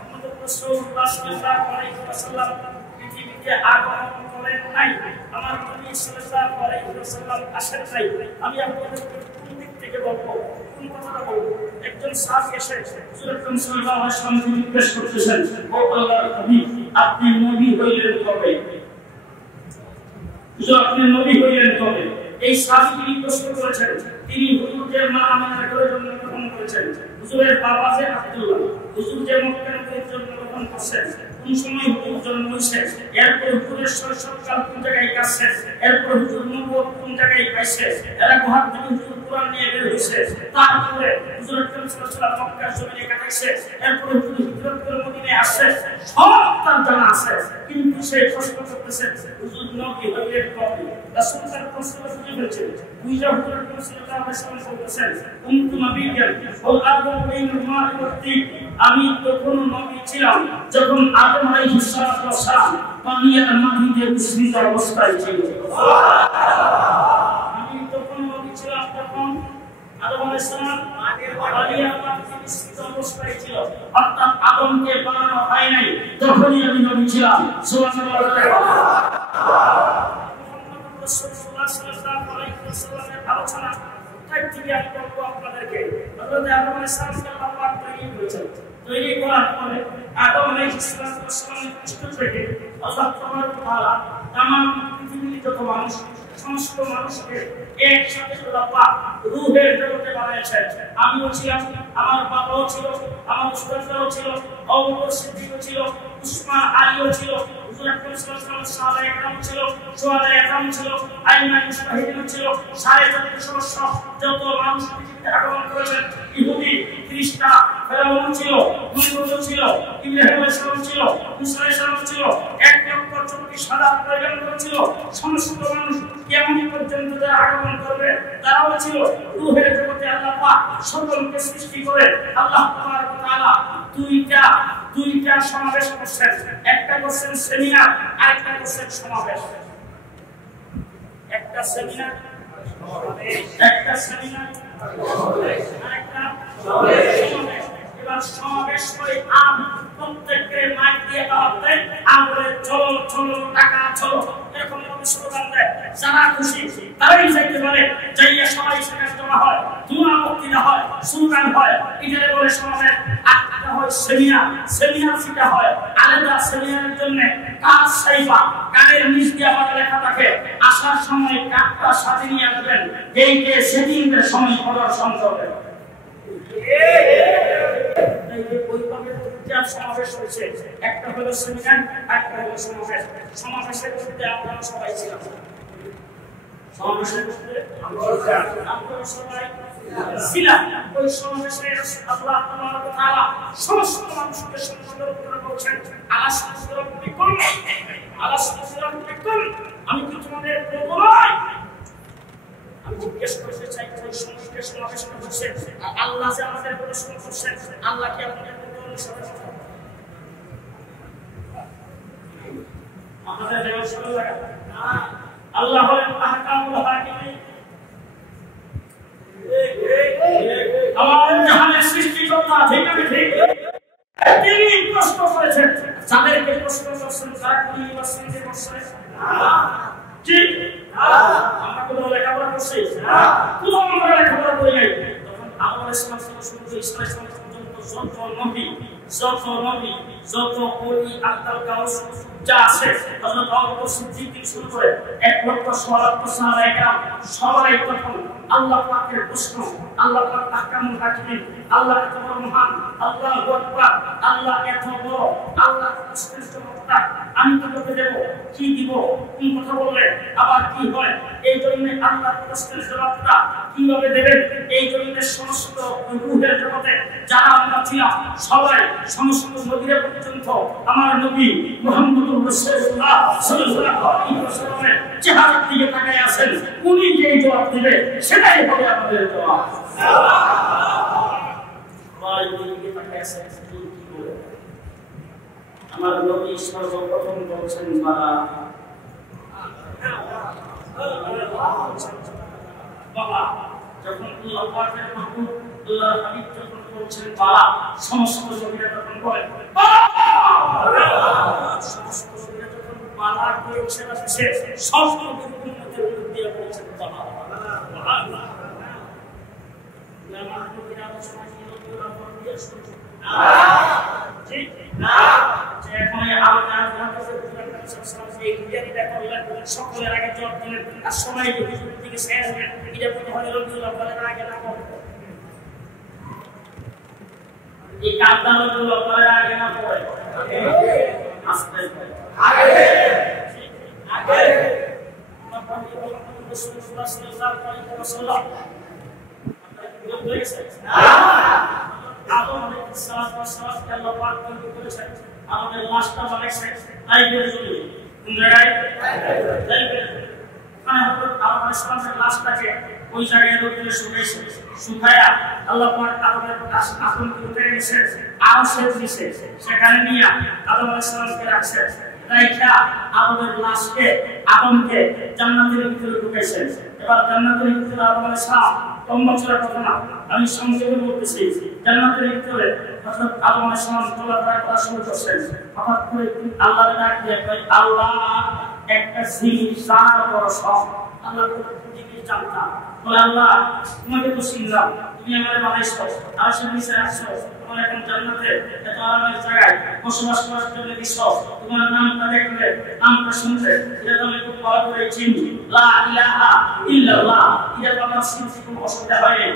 মুহাম্মদ রাসূলুল্লাহ সাল্লাল্লাহু আলাইহি ওয়াসাল্লাম পৃথিবীতে আগমন করেন নাই, আমার নবী সাল্লাল্লাহু আলাইহি ওয়াসাল্লাম আসেন নাই। আমি আপনাদের কোন দিক থেকে বলবো, কোন কথাটা বলবো? একজন সাহাবী এসে রাসূল সাল্লাল্লাহু আলাইহি ওয়াসাল্লামকে জিজ্ঞেস করতেছেন, ও আল্লাহর নবী, আপনি নবী হইলেন কবে? আপনি নবী হইলেন কবে? এই সাহাবী তিনি প্রশ্ন করেছেন। তিনি হুজুরের মা আমিনার ঘরে জন্মগ্রহণ করেছেন। হুজুরের বাবা যে আব্দুল্লাহ, হুজুর যে মক্কার মধ্যে জন্মগ্রহণ করছেন, কোন সময় হুজুর জন্ম হয়েছে, এরপর হুজুরের শৈশবকাল কোন জায়গায় কাটছে, এরপর হুজুর নবুয়ত কোন জায়গায় পাইছে, এরা গুহার থেকে হুজুর কোরআন নিয়ে বের হয়েছে, তারপরে হুজুর আকরাম সাল্লাল্লাহু আলাইহি ওয়াসাল্লাম মক্কার জমিনে কাটাইছে, এরপর হুজুর হিজরত করে মদিনায় আসছে, সব তার জানা আছে। কিন্তু সে প্রশ্ন করতেছে, হুজুর নবী হইলেন কবে? রাসূল তার প্রশ্ন বুঝে ফেলছেন। বুঝা হুজুর আকরাম সাল্লাল্লাহু আলাইহি ওয়াসাল্লাম বলতেছেন, কুনতু নবিয়্যান ওয়া আদম বাইনাল মা'i ওয়াত তিন, আমি তখন নবী ছিলাম যখন আদম আলাইহিস সালাম পানি আর মাটিতে মিশ্রিত অবস্থায় ছিল। আমি তখন নবী ছিলাম যখন আদম আলাইহিস সালাম পানি আর মাটিতে মিশ্রিত অবস্থায় ছিল, অর্থাৎ আদমকে বানানো হয় নাই, তখনই আমি নবী ছিলাম। সুবহানাল্লাহ। মুহাম্মদ রাসূলুল্লাহ সাল্লাল্লাহু আলাইহি ওয়াসাল্লামের আলোচনা থেকে আমি বলবো আপনাদেরকে, হযরত আদম আলাইহিস সালামকে আল্লাহ পাক তৈরি করেছেন। তৈরি করার পরে আদম আলাইহিস সালামের কষ্ট থেকে আল্লাহ তাআলা তামাম পৃথিবীর যত মানুষ, সমস্ত মানুষকে একসাথে আল্লাহ পাক রূহের জগতে বানিয়েছেন। আমিও ছিলাম, আমার বাবাও ছিল, আমার উস্তাদরাও ছিল, আবু বকর সিদ্দিকও ছিল, উসমান আলীও ছিল, হুজুর আকরাম সাল্লাল্লাহু আলাইহি ওয়াসাল্লাম সাহাবায়ে কেরাম ছিল, শুহাদায়ে কেরাম ছিল, আইম্মায়ে মুজতাহিদিন ছিল, 4.5 সদস্য যত মানুষ পৃথিবীতে আগমন করেছেন, ইহুদি, খ্রিস্টান, ফেরাউন ছিল, নমরুদ ছিল, ইব্রাহিম আলাইহিস সালাম ছিল, মুসা আলাইহিস সালাম ছিল, 1,40,000 পয়গম্বর ছিল। সমস্ত মানুষ কিয়ামত পর্যন্ত যারা আগমন করবে তারাও ছিল রূহের জগতে আল্লাহ পাক সকলকে সৃষ্টি করে আল্লাহ তাবারক ওয়া তাআলা দুইটা সমাবেশ করছেন। একটা করছেন সেমিনার, আরেকটা করছেন সমাবেশ। একটা সেমিনার আরেকটা সমাবেশ। এবার সমাবেশ করে প্রত্যেককে মাইক দিয়ে দাওয়াত দেয়, বলে চলো চলো টাকা চলো, এরকম ভাবে স্লোগান দেয়। যারা খুশি তারাই যাইতে পারে, যাইয়া সবাই সেখানে জমা হয়, দুয়া বক্তৃতা হয়, স্লোগান হয়, এটারে বলে সমাবেশ। আরেকটা হয় সেমিনার। সেমিনার সেটা হয় আলাদা, সেমিনারের জন্য কাজ সাইবা কানের নিচ দিয়ে আবার লেখা থাকে আসার সময় কার্ডটা সাথে নিয়ে আসবেন, গেইটে সেটিংয়ের সময় প্রদর্শন করবেন। সমাবেশ হয়েছে, একটা হলো সেমিনার, একটা হলো সমাবেশ। সমাবেশের মধ্যে আপনারা সবাই ছিলাম, সমাবেশের মধ্যে আপনারা সবাই ছিলাম। ওই সমাবেশে আল্লাহ তাবারক ওয়া তাআলা সমস্ত মানুষকে সম্বোধন করে বলছেন আলাস্তু রাব্বিকুম, আলাস্তু রাব্বিকুম, আমি কি তোমাদের প্রভু নই? আমি জিজ্ঞেস করতে চাই ওই সমস্ত সমাবেশ করছে আল্লাহ যে আমাদের প্রশ্ন করছেন, আল্লাহ কি আমাদের আমাদের ব্যবস্থা লাগা না? আল্লাহ হলেন আহকামুল হাকিমিন। আমাদের জাহানের সৃষ্টিকর্তা, ঠিক না ঠিক? তিনি প্রশ্ন করেছেন, যাদেরকে প্রশ্ন করছেন তারা কি ইউনিভার্সিটিতে পড়ছে? না। ঠিক? আমরা কোনো লেখাপড়া করছি? না। কোথাও আমরা লেখাপড়া করি নাই। তখন আল্লাহ ইসলাম শুরু ইসলাম পর্যন্ত যত নবী যত ওলি আব্দুল গাউস যা আছে, হযরত আবু বকর সিদ্দিক থেকে শুরু করে 1,00,000 সাহাবায়ে কেরাম সবাই তখন আল্লাহ পাকের প্রশ্ন, আল্লাহ পাক আহকামুল হাকিমিন, আল্লাহ এত বড় মহান, আল্লাহু আকবার, আল্লাহ এত বড়, আল্লাহ শ্রেষ্ঠ বক্তা, আমি তোকে দেব, কি দিব, কোন কথা বললে আবার কি হয়, এই জন্য আল্লাহ প্রশ্নের জবাবটা কিভাবে দেবেন, এই জন্য সমস্ত রূহের জগতে যারা আমরা ছিলাম সবাই, সমস্ত নবীরা পর্যন্ত আমার নবী মুহাম্মদুর রাসূলুল্লাহ সাল্লাল্লাহু আলাইহি ওয়াসাল্লামের চেহারার দিকে তাকিয়ে আছেন। উনি যেই জবাব দিবে সেটাই হবে আমাদের জবাব। সবাই দিকে তাকিয়ে আছেন, কি বলে? আমার নবী সর্বপ্রথম বলছেন বাবা, বাবা যখন আল্লাহ পাকের মাহবুব আল্লাহ হাবিব যখন বলছেন বাবা, সমস্ত নবীরা তখন বলে বাবা, সমস্ত নবীরা যখন বাবা করে বসে সব নবীর উম্মতের মধ্যে বলছেন বাবা বাবা। আমার নবীরা আলোচনা ছিল পুরো দিয়ে শুনছে না, ঠিক না? যে এখন আলোচনা করতে সকলের আগে জবাব দিলেন, আর সবাই দিকে শেষ হলেন, এটা বলতে হবে রসুল্লাহ বলেন আগে না পড়ে, এই কাজটা রসুল্লাহ বলেন আগে না পড়ে, আস্তে আগে আগে রসুল্লাহ সাল্লাল্লাহু আলাইহি ওয়াসাল্লাম আদম আলাইহিস সালাম কে আল্লাহ পাক তৈরি করেছেন, আমাদের লাশটা বানাইছে তাইবের জমি, কোন জায়গায়? তাইবের। ওখানে হযরত আদম আলাইহিস সালামের লাশটাকে ওই জায়গায় রোদে শুকাইছে, শুকায়া আল্লাহ পাক আদমের আসনকে উঠিয়ে নিয়েছে, আরশের নিচে সেখানে নিয়ে আদম আলাইহিস সালামকে রাখছে, রাইখা আদমের লাশকে আদমকে জান্নাতের ভিতরে ঢুকাইছে। এবার জান্নাতের ভিতরে আদম আলাইহিস সালাম কম বছরের কথা না, আমি সংক্ষেপে বলতেছি, জান্নাতের ভিতরে হযরত আদম আলাইহিস সালাম চলাফেরা করা শুরু করছেন। হঠাৎ করে আল্লাহর ডাক দিয়ে কয়, আল্লাহ একটা জিনিস জানার বড় শখ, আল্লাহ জিনিস জানতাম, বলে আল্লাহ তোমাকে তো চিনলাম, তুমি আমাকে বানাইছো, আরশের নিচে রাখছো, তোমার এখন জান্নাতে এত আরামের জায়গায় বসবাস করার জন্য দিছো, তোমার নামটা দেখলে নামটা শুনতে এটা তো আমি খুব ভালো করে চিনি, লা ইলাহা ইল্লাল্লাহ, এটা তো আমার শুনতে কোনো অসুবিধা হয় না,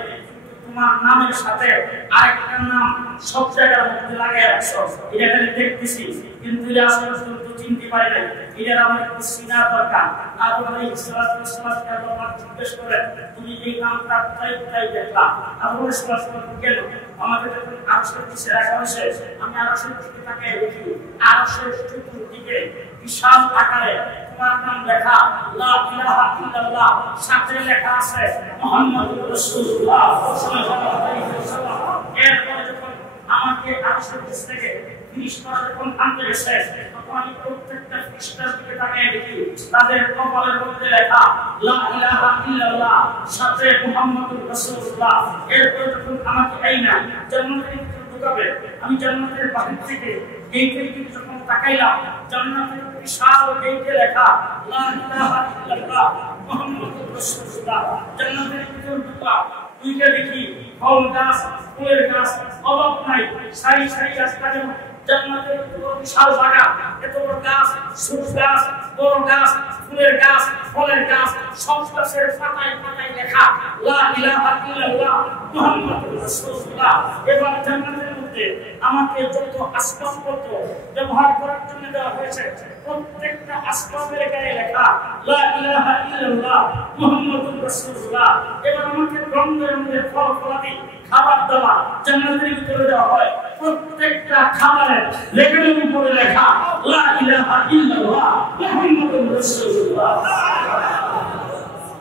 তোমার নামের সাথে আরেকটা নাম সব জায়গার মধ্যে লাগিয়ে রাখছো, এটা খালি দেখতেছি কিন্তু এটা আসলে তো চিনতে পারি না, এটা আমার একটু চিনার দরকার। আদম আলাইহিস সালামকে আল্লাহ জিজ্ঞেস করে, তুমি এই নামটা কোথায় কোথায় দেখলা? আদম আলাইহিস সালাম কেন আমাকে যখন আরশের নিচে রাখা হয়েছে, আমি আরশের দিকে তাকিয়ে দেখি, আরশের চতুর্দিকে বিশাল আকারে তোমার নাম লেখা লা ইলাহা ইল্লাল্লাহ, সাথে লেখা আছে মুহাম্মাদুর রাসূলুল্লাহ সাল্লাল্লাহু আলাইহি ওয়াসাল্লাম। এরপরে যখন আমাকে আরশের নিচ থেকে ফেরেশতারা যখন আনতে গেছে, তখন আমি প্রত্যেকটা ফেরেশতার দিকে তাকিয়ে দেখি তাদের কপালের মধ্যে লেখা লা ইলাহা ইল্লাল্লাহ, সাথে মুহাম্মাদুর রাসূলুল্লাহ। এরপরে যখন আমাকে আইনা জান্নাতের ভিতরে ঢুকাবে, আমি জান্নাতের বাহির থেকে গেটের দিকে যখন তাকাইলাম, জান্নাতের বিশাল গেটে লেখা লা ইলাহা ইল্লাল্লাহ মুহাম্মাদুর রাসূলুল্লাহ। জান্নাতের ভিতরে ঢুকলাম, দুইটা দেখি ফল গাছ, ফুলের গাছ, অভাব নাই, সারি সারি গাছ লাগানো। জান্নাতের বিশাল বাগান, এত বড় গাছ, সবুজ গাছ, বড় গাছ, ফুলের গাছ, ফলের গাছ, সব গাছের পাতায় পাতায় লেখা লা ইলাহা ইল্লাল্লাহ মুহাম্মাদুর রাসূলুল্লাহ। এবার জান্নাতের মধ্যে আমাকে যত আসবাবপত্র ব্যবহার করার জন্য দেওয়া হয়েছে, প্রত্যেকটা আসবাবের গায়ে লেখা লা ইলাহা ইল্লাল্লাহ মুহাম্মাদুর রাসূলুল্লাহ। এবার আমাকে রঙের রঙের ফল ফলাদি খাবার দাবার জান্নাতের ভিতরে দেওয়া হয়, প্রত্যেকটা খাবারের লেবেলের উপরে লেখা লা ইলাহা ইল্লাল্লাহ মুহাম্মাদুর রাসূলুল্লাহ।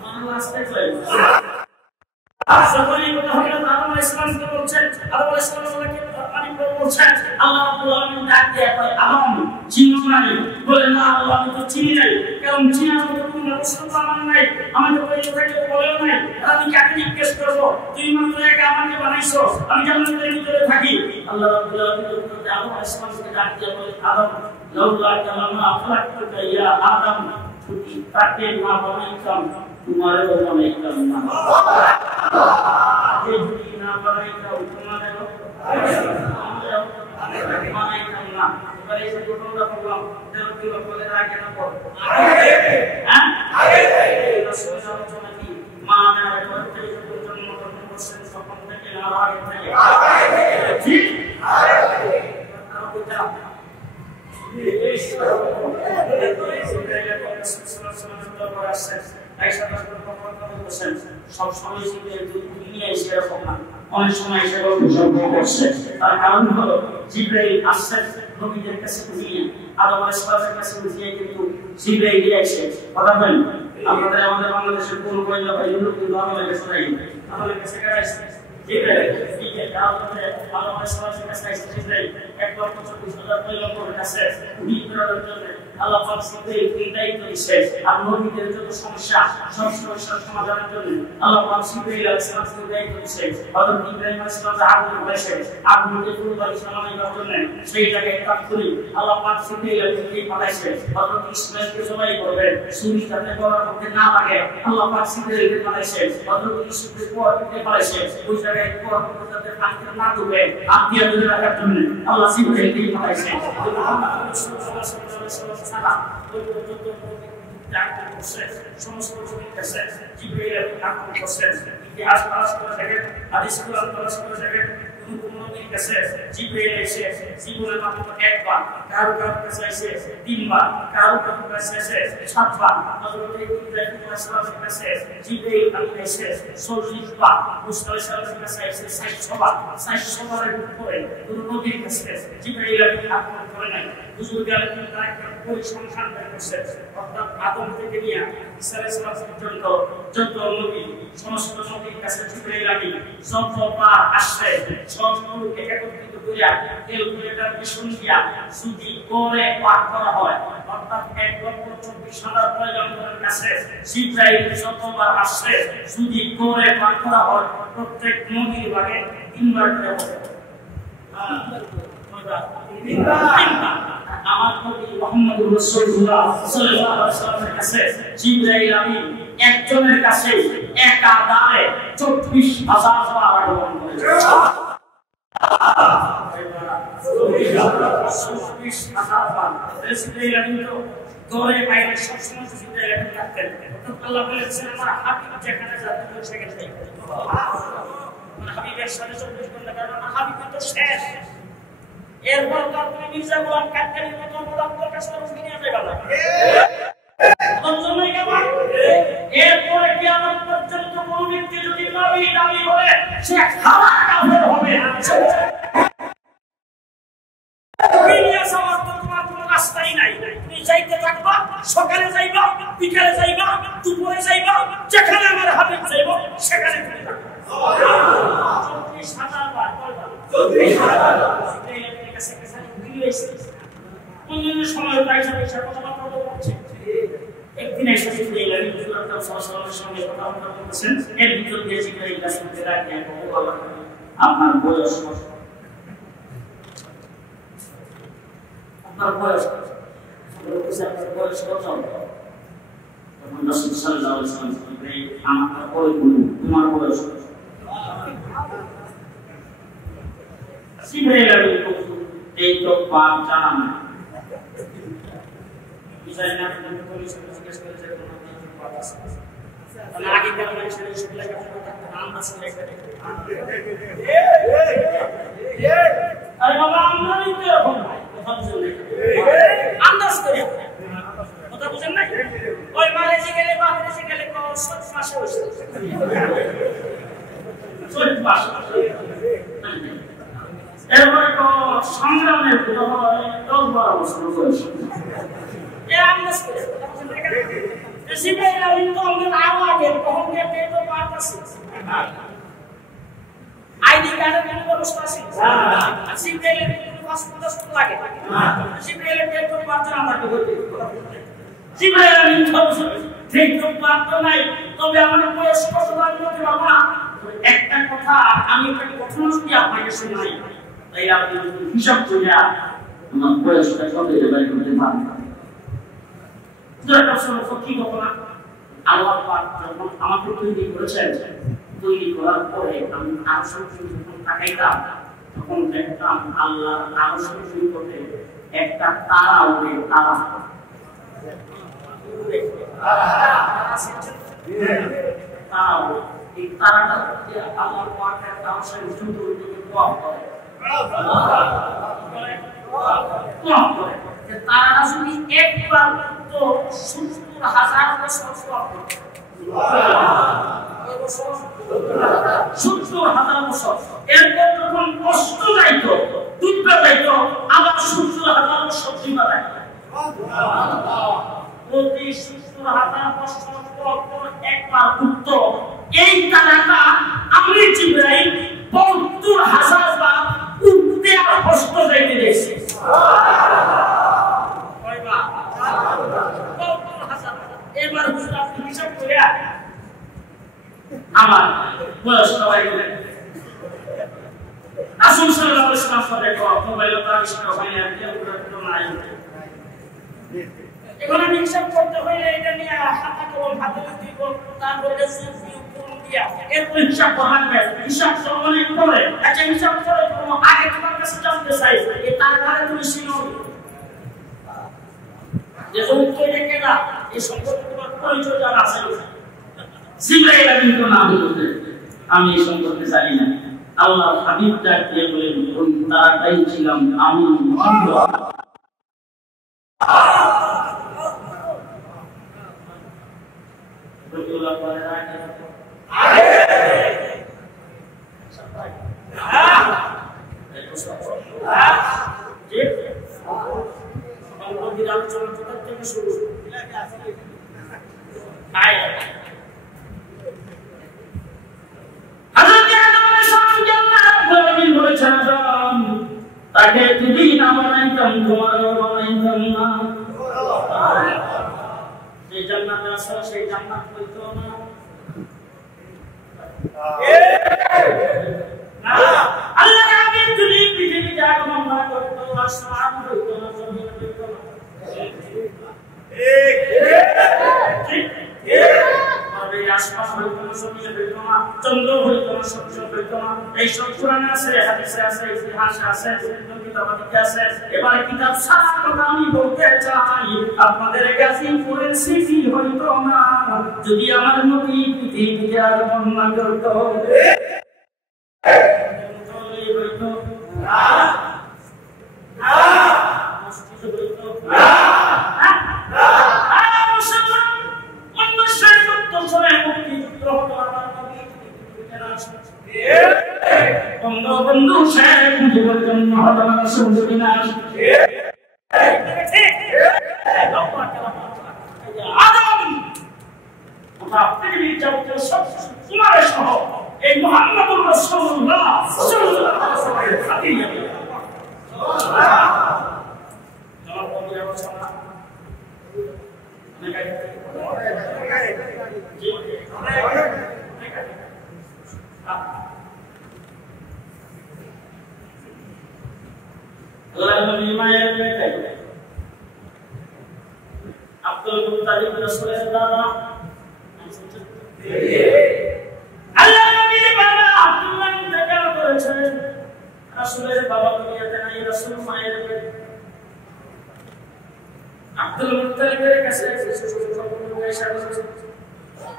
মানুষ আসতে চায় যখন এই কথা হলো, আদম আলাইহিস সালামকে বলছেন, আদম আলাইহিস সালামকে পানি বলছেন, আল্লাহ রাব্বুল আলামিন ডাক দিয়ে কয় আদম চিনো নাই? বলে না আল্লাহ, আমি তো চিনি নাই, কারণ চিনার মতো কোনো ব্যবস্থা তো আমার নাই, আমাকে তো এই কথা কেউ বলেও নাই, আমি কাকে জিজ্ঞেস করবো? তুই মাত্র একা আমাকে বানাইছো, আমি জান্নাতের ভিতরে থাকি। আল্লাহ রাব্বুল আলামিন আদম আলাইহিস সালামকে ডাক দিয়ে বলে আদম লাউলা কালামা আখলাকতুকা ইয়া আদম, যদি তাকে না বানাইতাম তোমারও বানাইতাম না, যদি না বানাইতাম তোমারও বানাইতাম না। এবার এই যে ঘটনাটা বললাম, এটা কি বলে রাখে না? হ্যাঁ, রাসূলের আলোচনা কি মা মেয়েরা প্রত্যেক জন্মগ্রহণ করছেন তখন থেকে না আগে থেকে ঠিক সবসময় দুনিয়া সেরকম না, অনেক সময় এসে গল্প সম্ভব করছে। তার কারণ হলো জিবরাইল আসছেন নবীদের কাছে বুঝিয়ে, আদম আলাইহিস সালামের কাছে বুঝিয়ে, কিন্তু জিবরাইল এসে কথা বলেন। আমাদের বাংলাদেশের কোন মহিলা ভাই কিন্তু আমাদের কাছে নাই, আমাদের কাছে কারা আসছে? জিবরাইল। ঠিক আছে, আদম আলাইহিস সালামের কাছে আসছে জিবরাইল 1,24,000 পয়গম্বরের কাছে উহি করার জন্য আল্লাহ পাক জিবরাইলকে দায়িত্ব দিয়েছে। আর নবীদের যত সমস্যা, সব সমস্যার সমাধানের জন্য আল্লাহ পাক জিবরাইল আলাইহিস সালামকে দায়িত্ব দিয়েছে। হযরত ইব্রাহিম আলাইহিস সালাম আগুন হয়েছে, আগুনকে পরিবার সালামের জন্য সেই জায়গায় তাৎক্ষণি আল্লাহ পাক জিবরাইল আলাইহিসকে পাঠাইছে। হযরত ইসমাঈলকে জবাই করবে, ছুরি যাতে গলার মধ্যে না লাগে আল্লাহ পাক জিবরাইলকে পাঠাইছে। হযরত ইউসুফকে পরকে পাঠাইছে, ওই জায়গায় পরকে যাতে ফাঁকে না ঢুকে হাত দিয়ে ধরে রাখার জন্য আল্লাহ জিবরাইলকে পাঠাইছে। মুহাম্মদ রাসূলুল্লাহ সাল্লাল্লাহু আলাইহি ওয়াসাল্লাম ছাড়া ওই পর্যন্ত ডাক্তার করছে, সমস্ত জমির কাছে জিবরাইল আক্রমণ করছেন। ইতিহাস তালাশ করে দেখেন, হাদিস কোরআন তালাশ করে দেখেন, কোন নবীর কাছে জিবরাইল এসে জীবনের মাত্র একবার, কারো কাছে এসে 3 বার, কারো কাছে এসে 7 বার। হযরত ইব্রাহিম আলাইহিস সালামের কাছে জিবরাইল এসে 40 বার, মুসা আলাইহিস সালামের কাছে এসে 60 বার। 60 বারের উপরে কোন নবীর কাছে জিবরাইল আক্রমণ করে নাই। হুজুর গালে তার একটা পরিসংখ্যান বের করছে, অর্থাৎ আদম থেকে নিয়ে ঈসা আলাইহিস সালাম পর্যন্ত যত নবী, সমস্ত নবীর কাছে জিবরাইল যতবার আসছে সবগুলোকে একত্রিত করিয়া ক্যালকুলেটর মেশিন দিয়া যদি করে পাঠ করা হয়, অর্থাৎ 1,24,000 পয়গম্বরের কাছে জিবরাইল যতবার আসছে যদি করে পাঠ করা হয়, প্রত্যেক নবীর ভাগে 3 বার করে হবে। আমার নবী মুহাম্মদুর রাসূলুল্লাহ সাল্লাল্লাহু আলাইহি ওয়াসাল্লামের কাছে জিবরাইল আমিন একজনের কাছে একা দাঁড়ে 24,000 বার আগমন করেছে। 24,000 বার। জিবরাইল আমিন তো দৌড়ে বাইরে সবসময় জিবরাইল আমিন থাকতেন। আল্লাহ বলেছেন আমার হাবিব যেখানে যাবে সেখানে যাইবে। আমার হাবিবের সাথে 24 ঘন্টা কারণ আমার হাবিব তো শেষ। এরপর তো আপনি মির্জা গোলাম কাদকানির মতো মোদাম্মর কাছে রুখে নিয়ে যাবেন না। অন্তমই কেমন? এরপরে কিয়ামত পর্যন্ত কোন ব্যক্তি যদি নবী দাবি করে সে খারাপ কাফের হবে। দুনিয়া সমাজ তো তোমার কোনো রাস্তাই নাই। তুমি যাইতে থাকবা, সকালে যাইবা বিকালে যাইবা, দুপুরে যাইবা, যেখানে আমার হাবিব যাইব সেখানে তুমি থাকো। 34,000 বার বলবা, 34,000 জিবরাইলের কাছে কাছে ঘুরিয়েছে। অন্যান্য সময় পয়সা কথাবার্তা বলছে। একদিন এসে জিবরাইল আলাইহিস সালামের সঙ্গে কথা বলতেছেন, এর ভিতর দিয়ে জিবরাইল কাছে ডাকে, ও আল্লাহ, আপনার বয়স কত? আপনার বয়স কত? বয়স কত? তখন রাসূল সাল্লাল্লাহু আলাইহি ওয়াসাল্লাম বললেন, আমার বয়স তোমার বয়স কত? জিবরাইল আলাইহিস এই তো পাপ জানা না। মিসাইল না পুলিশ জিজ্ঞেস করেছে কোন পাপ আছে? তাহলে আগে কেন মানুষের এই সব লাগা নাম আছে একটা। আরে বাবা আমরা নিতে এরকম কথা বুঝেন না, আন্দাজ করে কথা বুঝেন না। ওই মালয়েশিয়া গেলে বাংলাদেশে গেলে 7 মাসে হইছে, 7 মাস। এরপরে তো সংগ্রামের কথা হয় 10-12 বছর বয়স। এ আন্দাজ করে কথা বুঝেন না। জিবরাইল আলাইহিস সালামের আওয়াজে তখন দেখতে তো পারতাছে আইডি কার্ডের কোনো ব্যবস্থা আছে? জিবরাইলের কোনো পাসপোর্ট লাগে? জিবরাইলের ডেট অফ বার্থ আমাকে বলতে। জিবরাইল আলাইহিস সালাম ডেট অফ বার্থ নাই, তবে আমার বয়স কত আমি বলতে পারবো না। একটা কথা আমি একটা কথা শুনি আপনাকে শোনাই, তাই আপনি হিসাব করে আমার বয়সটা কত বের করতে পারবেন। কি ঘটনা, আল্লাহ পাক যখন আমাকে তৈরি করেছেন, তৈরি করার পরে আমি আরশের যখন তাকাইতাম তখন দেখতাম আল্লাহর আরশের নিকটে একটা তারা উড়ে, তারা এই তারাটা আল্লাহ পাকের আরশের চতুর্দিকে দিকে দোয়া করে। তারাটা যদি একবার তো 70,000 বছর সওয়াব করবে। 70,000 বছর। এরপর যখন কষ্ট যাইত, দুঃখ যাইত, আবার 70,000 বছর জীবা যাইত। প্রতি 70,000 বছর পর একবার উঠত। এই তারাটা আমি জিবরাইল 72,000 বার উঠতে আর কষ্ট যাইতে দেখছি। এবার হিসাব করে আমার বয়স সবাই বলে রাসূল সাল্লাল্লাহু আলাইহি ওয়াসাল্লাম দেখো মোবাইল আবিষ্কার হয় না, কেউ কোনো নাই। এখন আমি হিসাব করতে হইলে এটা নিয়ে হাতে কলম হাতে দিব, তারপরে সুফি কোন দিয়া এরপর হিসাব করবে। হিসাব অনেক করে একটা হিসাব করে আগে তোমার কাছে জানতে চাই এই তারপরে তুমি শুনো যে উত্তর দেখে না এই সম্পর্কে তোমার পরিচয় জানা আছে? জিবরাইল আলাইহিস সালাম বলতে আমি এই সম্পর্কে জানি না। আল্লাহ হাবিব ডাকিয়ে বলেন ওই তারাটাই ছিলাম আমি মুহাম্মদ। রসুল্লাহ বলেন আলোচনা কোথা থেকে শুরু? তাকে যদি না বানাইতাম তোমারও বানাইতাম না। সেই জান্নাতে আসা সেই জান্নাত হইতো না। আল্লাহ আগে যদি পৃথিবীতে আগমন না করতো আসমান হইতো না, জমিন হইতো না। আশপাশ হইতো না, জমিন হইতো না, চন্দ্র হইতো না, সূর্য হইতো না। এইসব কোরআনে আছে, হাদিসে আছে, ইতিহাসে আছে, কিতাবাদিতে আছে। এবার কিতাব সারা কথা আমি বলতে চাই, আপনাদের গাজীপুরের সিটি হইতো না যদি আমার নবী পৃথিবীতে আগমন না করতো। হইতো না, মসজিদ হইতো না। বন্ধু শেখ মুজিবুর জন্য হতনা সুন্দরী নাশ। আদম গোটা পৃথিবীর যাবতীয় সব তোমার সহ এই মুহাম্মদুর রাসূলুল্লাহ সাল্লাল্লাহু আলাইহি ওয়াসাল্লামের খাতিরে সুবহানাল্লাহ জনাব কবি আলোচনা আব্দুল মুত্তালিব রাসূলের দাদা আল্লাহ নবীর বাবা আব্দুল্লাহ ইন্তেকাল করেছেন রাসূলের বাবা দুনিয়াতে নাই রাসূল মায়ের পেটে আব্দুল মুত্তালিবের কাছে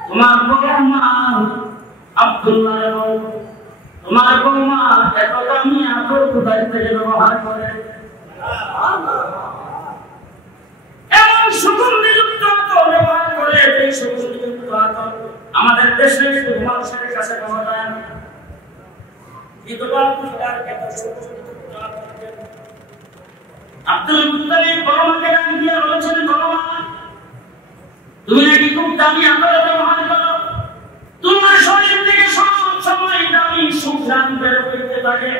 তোমার বৌমা আব্দুল্লাহ তোমার বৌমা এত দামি আতর কোথায় থেকে ব্যবহার করে এমন সুগন্ধিযুক্ত আতর ব্যবহার করে এই সুগন্ধিযুক্ত আতর আমাদের দেশে শুধু মানুষের কাছে পাওয়া যায় না বিধবা মহিলার কত সুগন্ধিযুক্ত আতর আব্দুল মুত্তালিব বড়মাকে ডাক দিয়ে বলেছেন বড়মা তুমি নাকি খুব দামি আতর ব্যবহার করো তোমার শরীর থেকে সব সময় দামি সুঘ্রাণ বের হইতে থাকে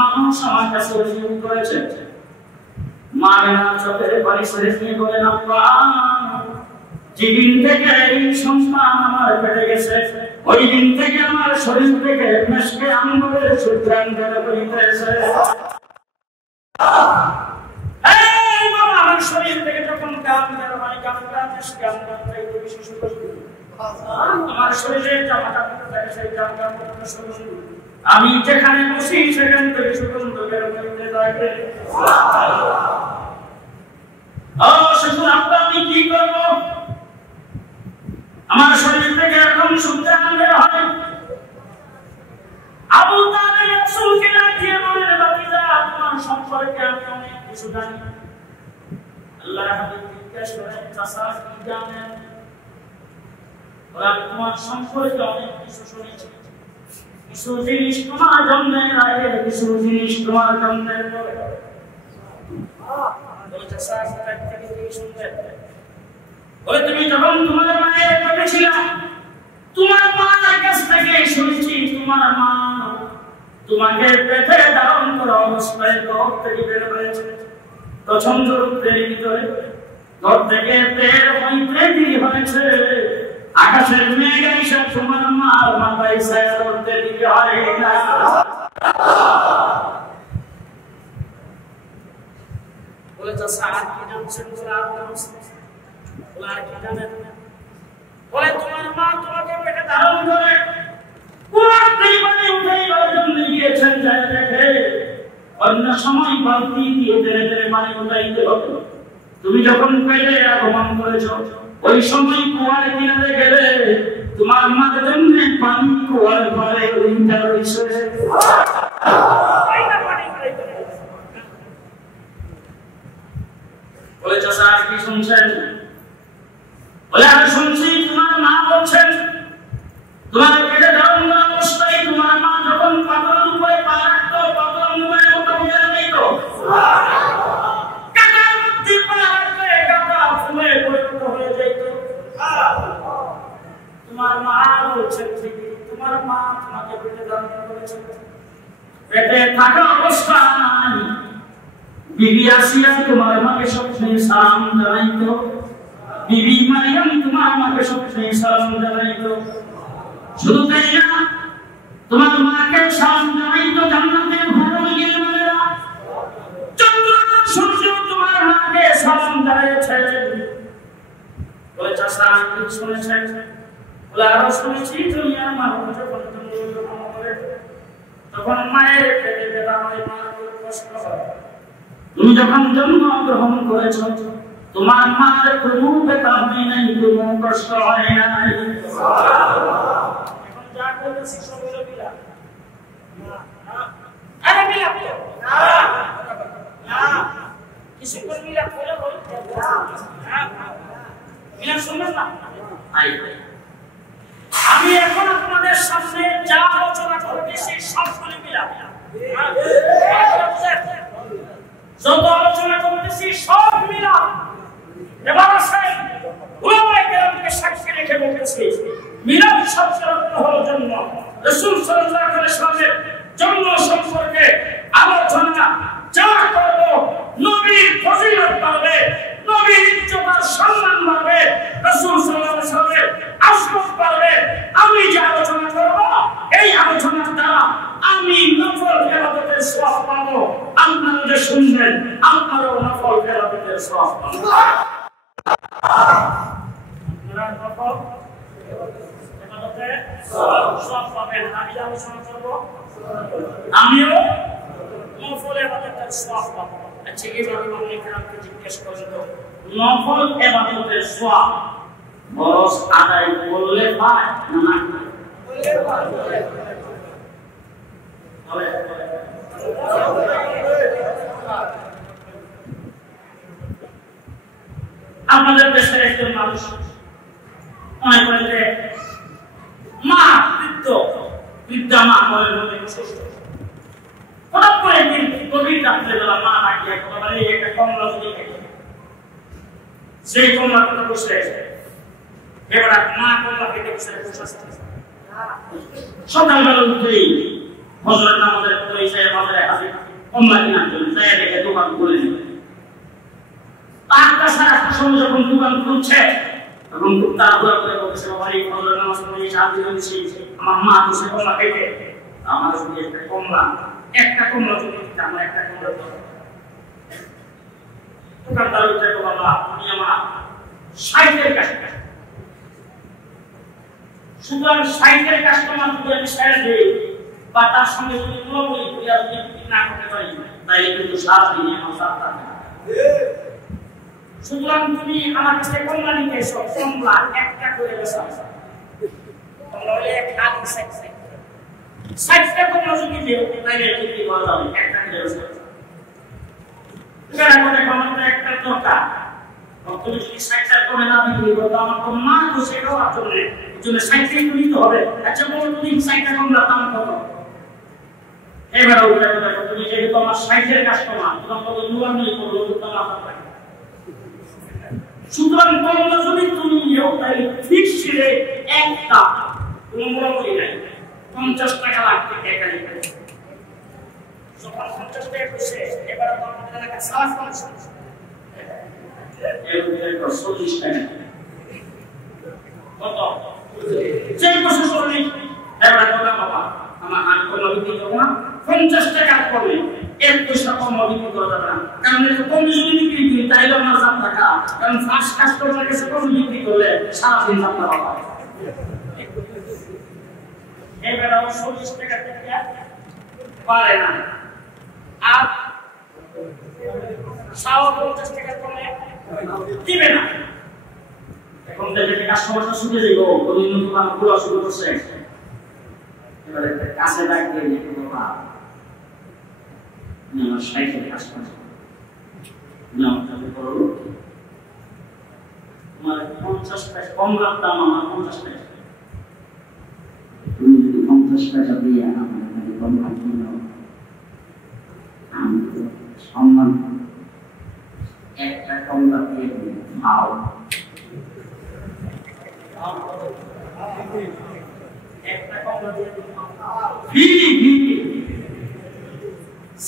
মানুষ আমার কাছে অভিযোগ করেছে মায়েরা চোখের পানি ছেড়ে নিয়ে বলেন আব্বা যেদিন থেকে এই সন্তান আমার পেটে গেছে ওই দিন থেকে আমার শরীর থেকে মেশকে আঙ্গুরের সুঘ্রাণ বের হইতেছে আমার শরীর থেকে যখন গান বের হয় গানটা মেশকে আঙ্গুর থেকে বেশি সুগন্ধি আমার শরীরে জামাটা পরে থাকে সেই জামাটা পরে সুগন্ধি আমি যেখানে বসি সেখান থেকে সুগন্ধ বের হইতে থাকে ও শ্বশুর আব্বা আমি কি করব আমার শরীর থেকে এরকম সুঘ্রাণ বের হয় আবু তালেব রাসূলকে ডাকিয়ে বলেন বাতিজা তোমার সম্পর্কে আমি অনেক কিছু জানি আল্লাহর হাবিব জিজ্ঞেস করেন চাচা কি জানেন ওরা তোমার সম্পর্কে অনেক কিছু শুনেছি কিছু জিনিস তোমার জন্মের আগে কিছু জিনিস তোমার জন্মের পরে বলে তুমি যখন তোমার মায়ের পেটে ছিল তোমার মায়ের কাছ থেকে শুনেছি তোমার মা তোমাকে পেটে ধারণ করা অবস্থায় ঘর থেকে বের হয়েছে প্রচন্ড রূপের ভিতরে ঘর থেকে বের হইতে দেরি হয়েছে আকাশের মেঘ এসে তোমার মার মাথায় ছায়া ধরতে দেরি হয় না বলে চাচা আর কি জানছেন বলে আর কি জানেন বলে তোমার মা তোমাকে পেটে ধারণ করে কুয়ার থেকে পানি উঠাইবার জন্য গিয়েছেন যায় দেখে অন্য সময় বালতি দিয়ে ধীরে ধীরে পানি উঠাইতে হবে তুমি যখন পেটে আগমন করেছ ওই সময় কুয়ার কিনারে গেলে তোমার মার জন্য পানি কুয়ার ঘরে উঠে রয়েছে বলে চাচা আর কি শুনছেন বলে আমি শুনছি তোমার মা বলছেন তোমার পেটে ধারণ করা অবস্থায় তোমার মা যখন পাথরের উপরে পা রাখতো পাথর মুখের মতো উঠে যেত কাটার মধ্যে পা রাখলে কাটা ফুলে পরিণত হয়ে যেত তোমার মা বলছেন ঠিকই তোমার মা তোমাকে পেটে ধারণ করেছে পেটে থাকা অবস্থায় বিবি আসিয়া তোমার মাকে স্বপ্নে সালাম জানাইতো বিবি মারিয়াম তোমার মাকে স্বপ্নে সালাম জানাইতো শুধু তাই না তোমার মাকে সালাম জানাইতো জান্নাতের ভূমি গেলেরা চন্দ্র সূর্য তোমার মাকে সালাম জানাইছে বলে চাচা কি শুনেছেন বলে আরো শুনেছি দুনিয়ার মানুষ যখন জন্মগ্রহণ করে তখন মায়ের পেটে ব্যথা হয় মার কষ্ট হয় তুমি যখন জন্মগ্রহণ করেছ তোমার মার কোনো ব্যথা হয় নাই কোনো কষ্ট হয় নাই এখন যা বলছি সবগুলো মিলা আরে মিলা না কিছু করে মিলা বলে বল মিলা শুনবেন না আমি এখন আপনাদের সামনে যা আলোচনা করতেছি সবগুলো মিলা যত আলোচনা করতেছি সব মিলা এবার আসেন উলামায়ে কেরামকে সাক্ষী রেখে বলতেছি মিলাদ শব্দের অর্থ হলো জন্ম। রাসূল সাল্লাল্লাহু আলাইহি ওয়াসাল্লামের জন্ম সম্পর্কে আলোচনা যা করব নবীর ফজিলত বাড়বে, নবীর ইজ্জত আর সম্মান বাড়বে, রাসূল সাল্লাল্লাহু আলাইহি ওয়াসাল্লামের আশরাফ বাড়বে। আমি যে আলোচনা করব এই আলোচনার দ্বারা আমি নফল ইবাদতের সওয়াব পাবো। আপনারা যে শুনবেন আপনারাও নফল ইবাদতের সওয়াব পাবেন। আপনারা নফল ইবাদতের সওয়াব পাবেন। আমি যে আলোচনা করব আমিও নফল ইবাদতের সওয়াব পাবো। আচ্ছা, এইভাবে আমি আপনাকে জিজ্ঞেস করব, নফল ইবাদতের সওয়াব ফরজ আদায় করলে পায় না না করলে পায়? আমাদের দেশের একজন মানুষ মনে করে যে মা বৃদ্ধা মা বলে অসুস্থ, হঠাৎ করে একদিন গভীর রাত্রেবেলা মা ডাকিয়ে বলে একটা কমলা যদি খেতে, সেই কমলা কথা বসে এবার মা কমলা খেতে বসে সকালবেলা উঠেই হযরত নামাজের পরে এসে বাজারে আসে কমলা কেনার জন্য, তাই দেখে দোকান খুলে দিল। তার সারা সময় যখন দোকান খুলছে তখন খুব তাড়াহুড়া করে বলছে, বাবা এই হযরত নামাজ পড়ে সাহায্য করেছি, আমার মা বসে কমলা খেতে, আমার যদি একটা কমলা যদি দিতে, আমার একটা কমলা দোকানদার উঠে বাবা আমি আমার 60-এর কাছে, সুতরাং 60-এর কাস্টমার যদি আমি ছেড়ে দিই বা তার সঙ্গে যদি মূল্যবলি ক্রিয়া যদি না করতে পারি তাহলে কিন্তু সারাদিন আমার সাথে থাকবে। সুতরাং তুমি আমার কাছে কমলা নিতে এসো, কমলা একটা করে বেচা, কমলা হলে এক হাত 60টা কমলা যদি দিও তাহলে বিক্রি করা যাবে একটা করে বেচা। এখানে মনে কমলা একটা দরকার, তুমি যদি 60টা করে না বিক্রি করো তো আমার তো মা তো সেটাও আসলে এই জন্য 60টাই নিতে হবে। আচ্ছা বলো তুমি 60টা কমলা দাম কত? এবার ওটা দেখো, তুমি যেহেতু আমার 60-এর কাস্টমার তোমার কত মূল্যায়ন করলো তোমার হাত থাকে। সুতরাং কমলা যদি তুমি নিও তাহলে ফিক্সড রেট একটা, কোনো মূল্যায়ন নাই, 50 টাকা লাগবে এখানে। যখন 50 টাকা করছে এবার আমাদের এলাকা সারা করছে এর 40 টাকা কত যে বছর চলে এবার বাবা আমার আট কমলা বিক্রি করবো না, 50 টাকা করলে 1 পয়সা কমলা বিক্রি করা যাবে না, কারণ কম যদি বিক্রি করি তাইলে আমার দাম টাকা, কারণ ফার্স্ট কাস্টমার কাছে কম বিক্রি করলে সারাদিন দাম টাকা পাবে। এবার 40 টাকা থেকে পারে না, আর 50 টাকা কমে দিবে না। এখন দেখে কাস্টমারটা শুনে যাইব, কোনদিন দোকান খোলা শুরু করছে, এবারে কাছে ডাক দিয়ে বাবা আমার 60-এর কাস্টমার নাও তাহলে করো, তোমার 50 টাকা কমলার দাম আমার 50 টাকা, তুমি যদি 50 টাকা দিয়ে আমার কমলা কিনো আমি সম্মান একটা কমলা দিয়ে খাও, একটা কমলা দিয়ে ফ্রি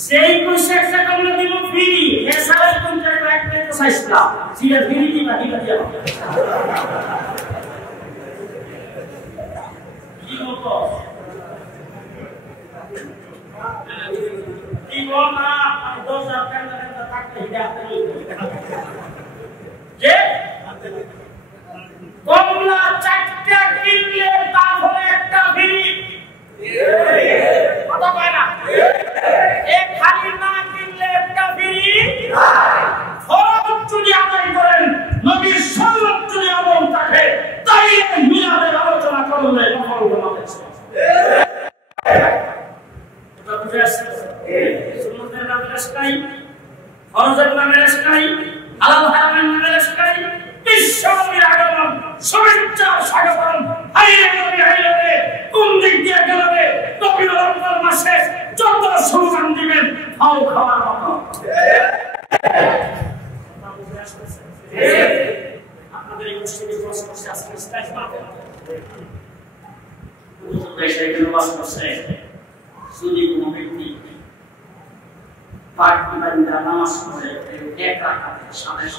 সেই পয়সা একটা কমলা দিব ফ্রি, এছাড়া কোন জায়গায় একটা তো সাইজটা সেটা ফ্রি দিবা দিবা দিয়া কি বলতো কি বল না 10,000 টাকা থাকতে যে কমলা 4টা কিনলে তারপরে একটা ফ্রি, কত পায় না এক খালি না কিনলে একটা ফ্রি। ফরজ যদি আদায় করেন নবীর সুন্নাত যদি আমল থাকে তাইলে মিলাদের আলোচনা করলে নফল হবে। এটা বুঝে আসছে? সুন্নাতের নামে রাস্তায় ফরজের নামে রাস্তায় দেশে এখানে বাস করছে যদি কোনো ব্যক্তি পাঁচ ঘন্টা নামাজ পড়ে এক রাকাতে 27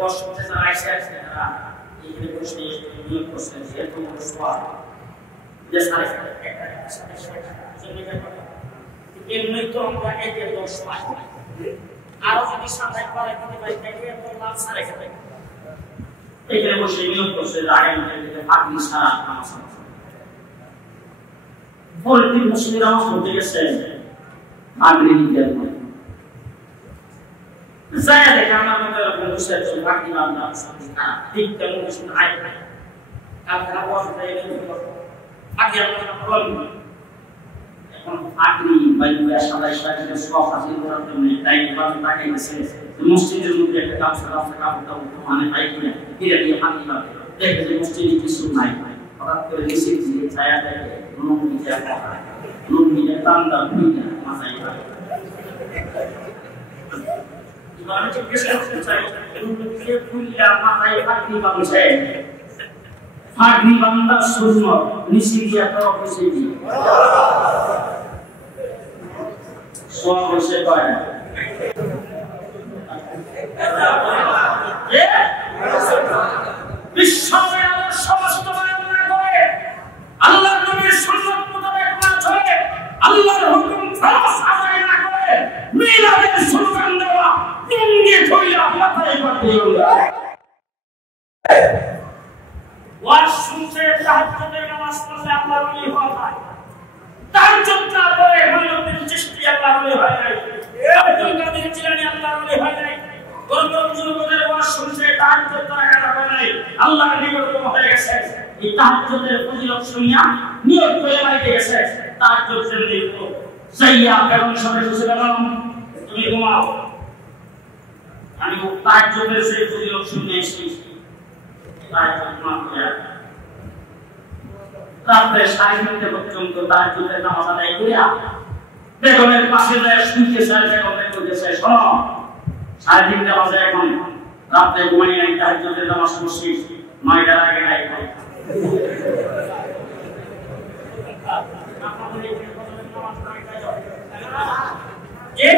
বছর করতে যারা আইসে আছে তারা এইখানে বসে নিয়োগ করছেন যে এত বড় সওয়াব যে সাড়ে এমনি তো আমরা একের 10 পাই আরো যদি 27 পারে দিতে পারি তাহলে এত লাভ সাড়ে খেতে এখানে বসে নিয়োগ করছে আগামী থেকে আপনি সারা নামাজ পড়তে মুসলিম নামাজ পড়তে গেছে আগ্রহী নিতে হয় saya dekat nama terlalu besar sebab di mana kita tidak mungkin air karena bos saya itu agar kita perlu এখন আগরি বাইরে সবাই সাথে সব হাসিল করার জন্য তাই বাবা তাকে এসে মসজিদের মধ্যে একটা কাজ করা মানে তাই করে ফিরে দিয়ে হাতি না দেখে যে মসজিদে কিছু নাই হঠাৎ করে এসে যে ছায়া দেখে নুন মিলে তান্দা মিলে মাথায় Ibarat kita selesai, kita punya makai hati bangsa. Hati bangsa semua, misi dia profesi. Soal bersepaya. Bismillah সমস্ত মানা করে আল্লাহর নবীর সুন্নাত মোতাবেক না চলে আল্লাহর হুকুম ফরজ আদায় না করে মিলাদের সুলতান দেওয়া নিয়ে কইলা মাথায় পাঠিয়ে ওয়াজ শুনতে তাহাজ্জুদের নামাজ পড়লে আল্লাহর ওলি হওয়া যায় তাহাজ্জুদ না পড়ে মঈনুদ্দিন চিশতি আল্লাহর ওলি হয় নাই আব্দুল কাদের জিলানী আল্লাহর ওলি হয় নাই গৌতম যুবকদের ওয়াজ শুনতে তাহাজ্জুদ তারা কাটা হয় নাই আল্লাহর নিকটতম হয়ে গেছে এই তাহাজ্জুদের ফজিলত শুনিয়া নিয়ত করে বাইতে গেছে তাহাজ্জুদ জন্য সাইয়া কেমন সবে বসেলাম তুমি ঘুমাও আমি তাহাজ্জুদের সেই ফজিলত শুনে এসেছি তাহাজ্জুদ মাত্রা রাতে 3:30 পর্যন্ত তাহাজ্জুদের নামাজ আদায় করিয়া বেগমের পাশে যায় শুনতে চায় বেগমের কইতেছে শোনো 3:30 বাজে এখন রাতে ঘুমাই নাই তাহাজ্জুদের নামাজ পড়ছি মাইটার আগে নাই যে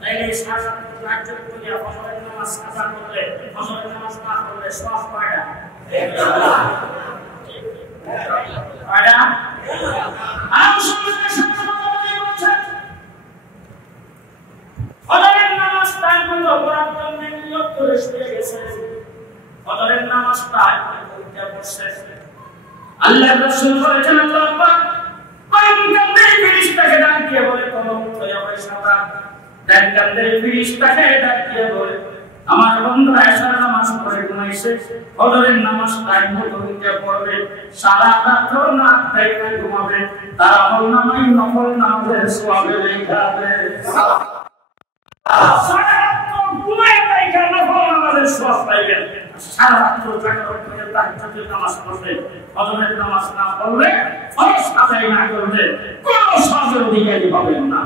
তাইলে সারা তাহাজ্জুদ করিয়া ফজরের নামাজ কাজা করলে ফজরের নামাজ না পড়লে সওয়াব কয়টা কয়টা আল্লাহর সাথে বলছেন ফজরের নামাজ টাইম মতো পড়ার জন্য নিয়ত করে শুয়ে গেছে ফজরের নামাজ টাইম মতো পড়ছে আল্লাহর রাসূল বলেছেন আল্লাহ পাক কান্দের ফেরেশতাকে ডাক দিয়ে বলে কলম হয়ে বসা ডাক কান্দের ফেরেশতাকে ডাক দিয়ে বলে আমার বন্ধু এশার নামাজ পড়ে ঘুমাইছে ফজরের নামাজ টাইম মতো পড়বে সারা রাত না তাইলে ঘুমাবে তার আমল নামাই নফল নামাজের সওয়াবে লেখা হবে সারা রাত ঘুমায় তাইলে নফল নামাজের সওয়াব পাইবেন সারা রাত জাগরণ করে তাহাজ্জুদের নামাজ পড়বে ফজরের নামাজ না পড়লে ফরজ আদায় না করলে কোনো সওয়াবের অধিকারী হবেন না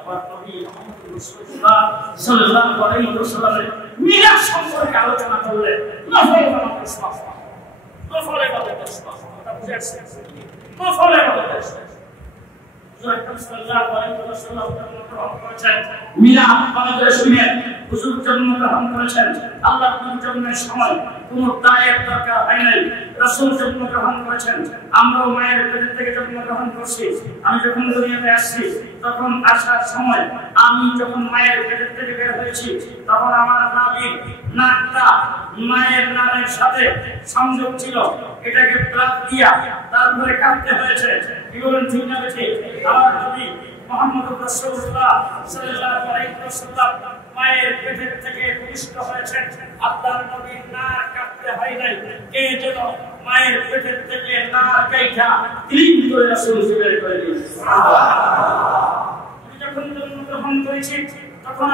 আবার নবী মুহাম্মদ রাসূলুল্লাহ সাল্লাল্লাহু আলাইহি ওয়াসাল্লামের মিলাদ সম্পর্কে আলোচনা করলে নফল নামাজের সওয়াব নফল ইবাদতের সওয়াব কথা বুঝাচ্ছেন নফল ইবাদতের সওয়াব সাল্লাল্লাহু আলাইহি ওয়াসাল্লাম গ্রহণ করেছেন মিলাদ পালনের শুনে হুজুর জন্মগ্রহণ করেছেন আল্লাহর জন্মের সময় কোনো দায়ের দরকার হয় নাই রাসূল জন্মগ্রহণ করেছেন আমরাও মায়ের পেট থেকে জন্মগ্রহণ করছি আমি যখন দুনিয়াতে আসছি তখন আসার সময় আমি যখন মায়ের পেট থেকে বের হয়েছি তখন আমার নাভির নাকটা মায়ের নালের সাথে সংযোগ ছিল এটাকে প্রাপ দিয়া তারপরে কাটতে হয়েছে কি বলেন ঠিক না ঠিক আমার নবী মুহাম্মদ রাসূলুল্লাহ সাল্লাল্লাহু আলাইহি ওয়াসাল্লাম মায়ের পেট থেকে প্রতিষ্ঠিত হয়েছেন আল্লাহর নবীর নাক কাটতে হয় নাই কে যেন মায়ের পেট থেকে নাক কাইটা ক্লিন করে রাসূলকে বের করে দিয়েছে আমি যখন জন্মগ্রহণ করেছি তখন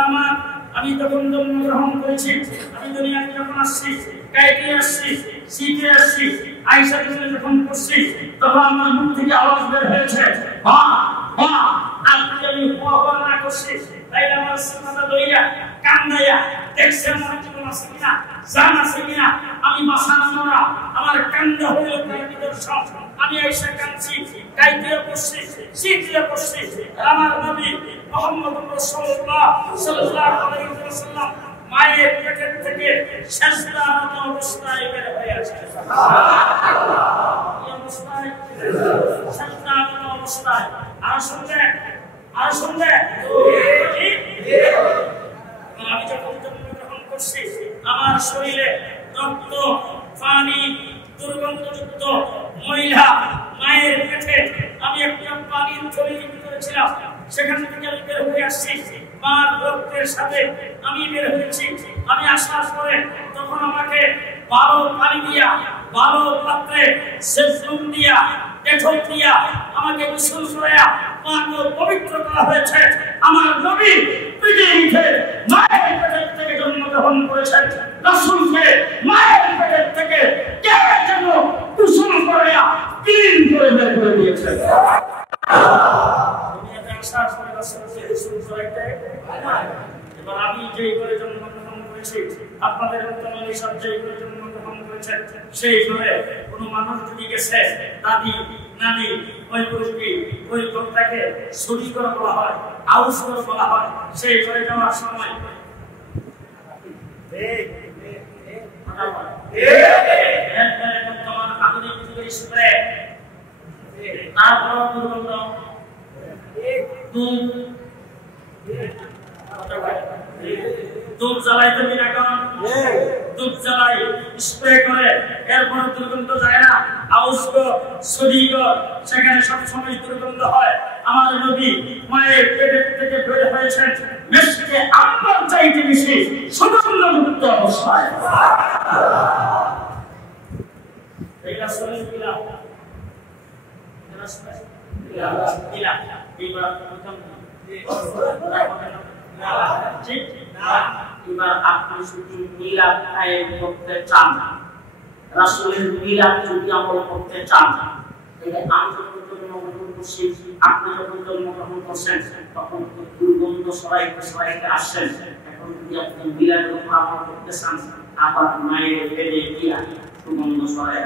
আমি যখন জন্মগ্রহণ করেছি আমি দুনিয়াতে যখন আসছি কাইতে আসছি শিখে আসছি আয়েশা যখন করছি তখন আমার মুখ থেকে আওয়াজ বের হয়েছে বাহ বাহ আপনি আমি বাবা না করছি তাই আমার সাথে লইয়া কান্দাইয়া দেখছে আমার জীবন আছে কিনা, জান আছে কিনা। আমি বাঁচানো না, আমার কান্দা হইল তার নিদর্শন। আমি এসে কাঁদছি, গাইতে বসছি, শীতে বসছি। আমার নবী মুহাম্মদ রাসূলুল্লাহ সাল্লাল্লাহু আলাইহি ওয়াসাল্লাম মায়ের পেটের থেকে সেজদারত অবস্থায় বের হয়ে আসছে। সুবহানাল্লাহ। এই অবস্থায় সেজদারত অবস্থায় আর শুনলে আমি যখন জন্মগ্রহণ করছি আমার শরীরে রক্ত, পানি, দুর্গন্ধযুক্ত মহিলা মায়ের পেটে আমি একটা পানির থলির ভিতরে ছিলাম। সেখান থেকে আমি বের হয়ে আসছি, মার রক্তের সাথে আমি বের হয়েছি। আমি আসার পরে তখন আমাকে ভালো পানি দিয়া, ভালো পাত্রে সেজুম দিয়া, ডেটল দিয়া আমাকে গোসল করায়া পবিত্র করা হয়েছে। আমার নবী পৃথিবীতে মায়ের পেটের থেকে জন্মগ্রহণ করেছেন। রাসূলকে মায়ের পেটের থেকে কে যেন গোসল করায়া ক্লিন করে বের করে দিয়েছেন। দুনিয়াতে আসার পরে রাসূলকে গোসল করাইতে এবার আমি যেই করে জন্মগ্রহণ করেছি, আপনাদের উত্তমী সব যেই করে জন্মগ্রহণ করেছেন, সেই ঘরে কোনো মানুষ যদি গেছে, দাদি, নানি, ওই পুরুষকে, ওই লোকটাকে ছুটি করে বলা হয়, আউস করে বলা হয়। সেই ঘরে যাওয়ার সময় বর্তমান আধুনিক যুগের স্প্রে, তারপর দুর্গন্ধ, ধূপ জ্বালাই তো বিনাকারণ, ধূপ জ্বালাই স্প্রে করে, এরপর দুর্গন্ধ যায় না, আউসগো সরিগো, সেখানে সবসময় দুর্গন্ধ হয়। আমার নবী মায়ের পেটের থেকে বের হয়েছেন মেসকে আম্বার চাইতে বেশি সুগন্ধযুক্ত অবস্থায়। এই রাসূলের বিলা এবার আপনি শুধু মিলাদ কায়েম করতে চান, রাসূলের মিলাদ যদি আমল করতে চান, তাহলে আমি যখন জন্মগ্রহণ করছি, আপনি যখন জন্মগ্রহণ করছেন, তখন দুর্গন্ধ সরাইতে আসছেন। এখন যদি আপনি মিলাদের উপর আমল করতে চান, আবার মায়ের পেটে গিয়া সুগন্ধ সরাই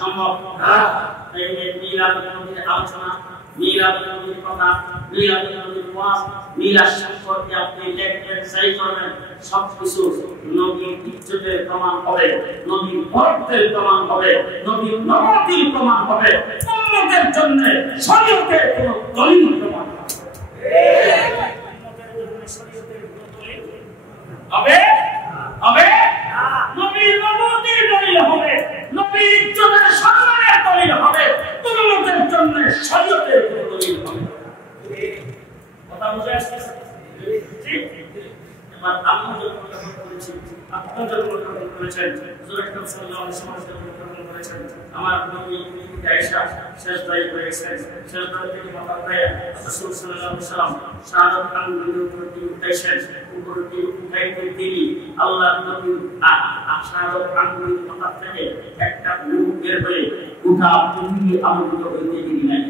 সম্ভব মিলাদের নবীর আলোচনা, মিলাদের নবীর কথা, মিলাদের নবীর ওয়াজ, মিলাদ সম্পর্কে আপনি লেখেন, চাই করবেন, সবকিছু নবীর ইজ্জতের প্রমাণ হবে, নবীর বরকতের প্রমাণ হবে, নবীর নবতির প্রমাণ হবে, উম্মতের জন্য শরীয়তের কোনো দলিল প্রমাণ হবে। উম্মতের জন্য শরীয়তের কোনো দলিল হবে হবে নবীর নবতির দলিল হবে, নবীর ইজ্জতের সম্মানের দলিল হবে, উম্মতের জন্য শরীয়তের কোনো দলিল হবে। কথা বুঝে আসছে? ঠিক। এবার আপনি জন্মগ্রহণ করেছেন, আপনার জন্মগ্রহণ করেছেন, হুজুর আকরাম সাল্লাল্লাহু আলাইহি ওয়াসাল্লাম জন্মগ্রহণ করেছেন। আমার নবী আয়েশা সেজদায় পড়ে গেছেন, সেজদা থেকে মাথা উঠায়া রাসূল সাল্লাল্লাহু আলাইহি ওয়াসাল্লাম শাহাদাত আঙ্গুলের উপর দিয়ে উঠাইছেন, উপর দিয়ে উঠাইতে তিনি আল্লাহর নবীর শাহাদাত আঙ্গুলের মাথা থেকে একটা নূর বের হয়ে উঠা পৃথিবী আলোকিত হইতে দিলেন।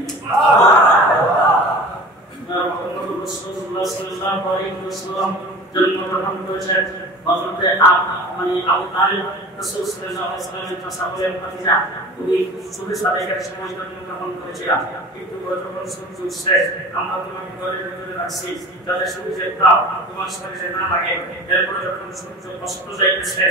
মুহাম্মদ রাসূলুল্লাহ সাল্লাল্লাহু আলাইহি ওয়াসাল্লাম জন্মগ্রহণ করেছেন। হযরতে আবু তালিব রাসূল সাল্লাল্লাহু আলাইহি ওয়াসাল্লামের চাচাতো ভাতিজা, উনি ছোট সাদেকের সময় জন্মগ্রহণ করেছিলেন। কিন্তু যখন সূর্য উঠছে, আমরা তোমাকে ঘরের ভিতরে রাখছি যাতে সূর্যের তাপ তোমার শরীরে না লাগে। এরপরে যখন সূর্য অস্ত যাইতেছে,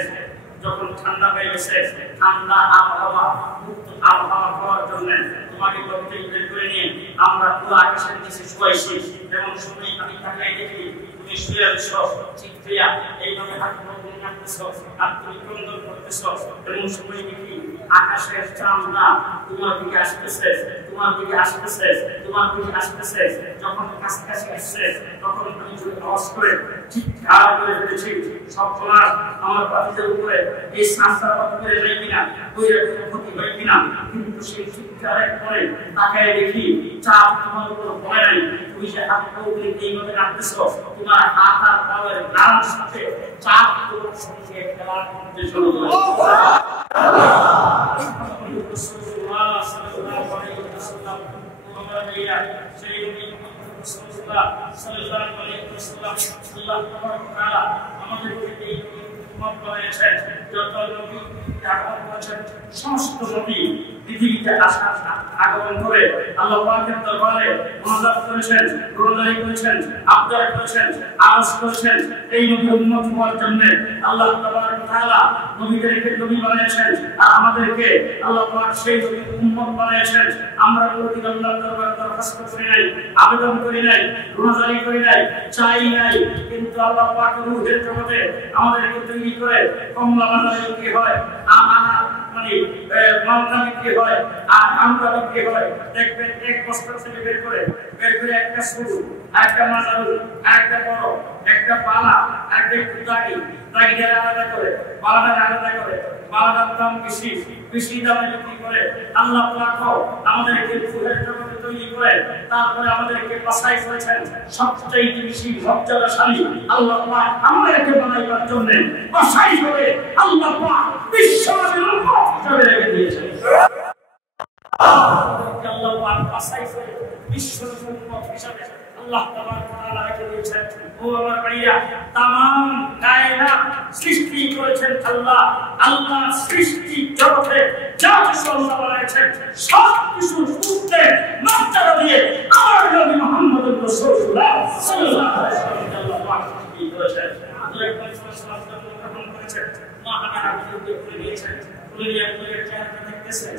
যখন ঠান্ডা হয়ে গেছে, ঠান্ডা আবহাওয়া, মুক্ত আবহাওয়া হওয়ার জন্য তোমাকে ঘর থেকে বের করে নিয়ে আমরা পুরো আকাশের নিচে শুয়াইছি। এবং সময় আমি তাকাই দেখি তুমি শুয়ে আছো, ঠিক হইয়া এইভাবে হাত ধরে নাচতেছো আর তুমি ক্রন্দন করতেছো। এবং সময় দেখি আকাশের চাঁদটা তোমার দিকে আসতেছে, তোমার দিকে আসতেছে, তোমার দিকে আসতেছে। যখন কাছাকাছি আসছে, তখন আমি যদি আওয়াজ করে চিৎকার করে ফেলেছি, সব তোমার আমার বাতিদের উপরে এই শ্বাসটা কত করে যায় কিনা, ওই রকম ক্ষতি হয় কিনা। কিন্তু সেই চিৎকারের পরে তাকায় দেখি চাপ তোমার উপর ভয় নাই। তুমি যে হাত পৌঁছে এইভাবে রাখতেছো, তোমার হাত আর পায়ের নাড়ার সাথে চাপ তোমার সঙ্গে খেলার মধ্যে শুরু করে। রাসূলুল্লাহ সাল্লাল্লাহু আলাইহি ওয়াসাল্লাম আমরা ভাইয়া সেই নবী রাসূলুল্লাহ সাল্লাল্লাহু আলাইহি ওয়াসাল্লাম আল্লাহ তাআলা আমাদেরকে এই উম্মত বানিয়েছেন যত নবী আগমন করেছেন সমস্ত নবী পৃথিবীতে আসার আগমন করে আল্লাহ পাকের দরবারে মুনাজাত করেছেন, রোজাদারি করেছেন, আবদার করেছেন, আরজ করেছেন এই নবী উম্মত হওয়ার জন্য আল্লাহ তাবারক ওয়া তাআলা নবীদেরকে নবী বানিয়েছেন আর আমাদেরকে আল্লাহ পাক সেই নবী উম্মত বানিয়েছেন। আমরা কোনদিন আল্লাহর দরবারে দরখাস্ত করি নাই, আবেদন করি নাই, রোজাদারি করি নাই, চাই নাই, কিন্তু আল্লাহ পাক রূহের জগতে আমাদেরকে তৈরি করে কমলা বাজারে কি হয় মানে মামলা বিক্রি হয় আর আমরা বিক্রি হয়। দেখবেন এক বস্তা থেকে বের করে একটা শুরু, একটা মাজারু, একটা বড়, একটা পালা, একটা দাগি, দাগিটার আলাদা করে, পালাটার আলাদা করে, পালাটার দাম বেশি দামে বিক্রি করে আল্লাহ পাক আমাদেরকে ফুলের জগতে তৈরি করে তারপরে আমাদেরকে বাছাই করেছেন সবচেয়ে বেশি মর্যাদাশালী আল্লাহ পাক আমাদেরকে বানাইবার জন্য বাছাই করে আল্লাহ পাক বিশ্বনবীর উম্মত হিসেবে রেখে দিয়েছেন। আল্লাহ পাক বাছাই করে বিশ্বনবীর উম্মত হিসেবে আল্লাহ তাবারক ওয়া তাআলা রেখে দিয়েছেন। ও আমার ভাইয়া, तमाम কায়নাত সৃষ্টি করেছেন আল্লাহ। আল্লাহ সৃষ্টি জগতে যা কিছু আল্লাহ বানিয়েছেন সব কিছু সূত্রে মর্যাদা দিয়ে আমার নবী মুহাম্মদুর রাসূলুল্লাহ সাল্লাল্লাহু আলাইহি ওয়াসাল্লাম আল্লাহ পাক সৃষ্টি করেছেন। আল্লাহ পাক সাল্লাল্লাহু আলাইহি ওয়াসাল্লাম করেছেন মহানারা বিরুদ্ধে করে দিয়েছেন। কুলিয়া কুলিয়া চেহারা দেখতেছে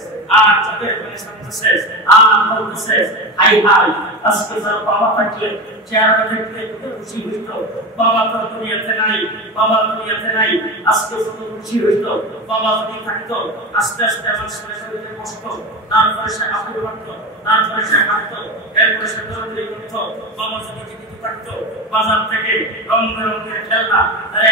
আর চোখের পানি সামনেছে আর বলতেছে হাই হাই আজকে তার বাবা থাকলে চেহারা দেখতে কত খুশি হইত, বাবা তো দুনিয়াতে নাই, বাবা দুনিয়াতে নাই, আজকে কত খুশি হইত, বাবা যদি থাকতো আস্তে আস্তে আমার শরীরে কষ্ট, তারপরে সে আবুল করত, তারপরে সে হাঁটতো, এরপরে সে দৌড়াদৌড়ি করত, বাবা যদি জীবিত থাকতো বাজার থেকে রং বেরঙের খেলনা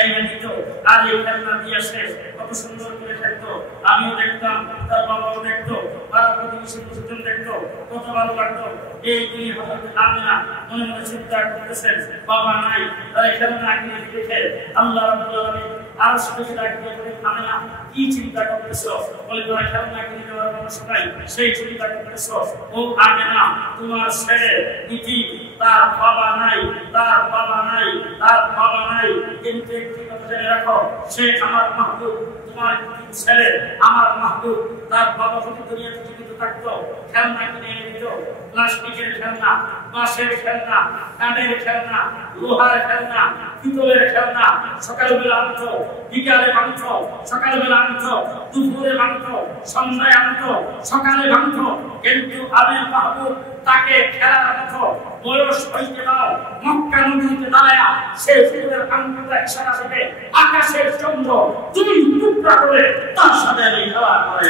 এনে দিত আর এই খেলনা দিয়ে সে কত সুন্দর করে খেলতো, আমিও দেখতাম, তার বাবাও দেখতো, পাড়া প্রতিবেশী লোকজন দেখতো, কত ভালো লাগতো। এইগুলি হযরত আমিনা মনে মনে চিন্তা করতেছেন বাবা নাই, তার খেলনা কিনে দেখে আল্লাহ রাব্বুল আলামিন আরশ থেকে ডাকিয়ে বলেন আমিনা কি চিন্তা করতেছো? বলে তোরা খেলনা কিনে দেওয়ার মানুষ নাই, সেই চিন্তা করতেছো। ও আমিনা, তোমার ছেলে ইতি তার বাবা নাই, তার বাবা নাই, তার বাবা নাই, কিন্তু একটি কথা জেনে রাখো, সে আমার মাহবুব, তোমার ছেলে আমার মাহবুব। তার বাবা যদি দুনিয়াতে জীবিত থাকতো খেলনা কিনে এনে দিত, প্লাস্টিকের খেলনা, বাঁশের খেলনা, কাঠের খেলনা, লোহার খেলনা, পিতলের খেলনা, সকালবেলা আনতো, বিকালে ভাঙতো, সকালবেলা আনতো, দুপুরে ভাঙতো, সন্ধ্যায় আনতো, সকালে ভাঙতো, কিন্তু আমার মাহবুব তাকে খেলার মতো বয়স হইতে দাও, মক্কা নগরীতে দাঁড়ায়া সে ফুলের আঙ্গুলটা ইশারা দিবে, আকাশের চন্দ্র দুই টুকরা করে তার সাথে আমি খেলা করে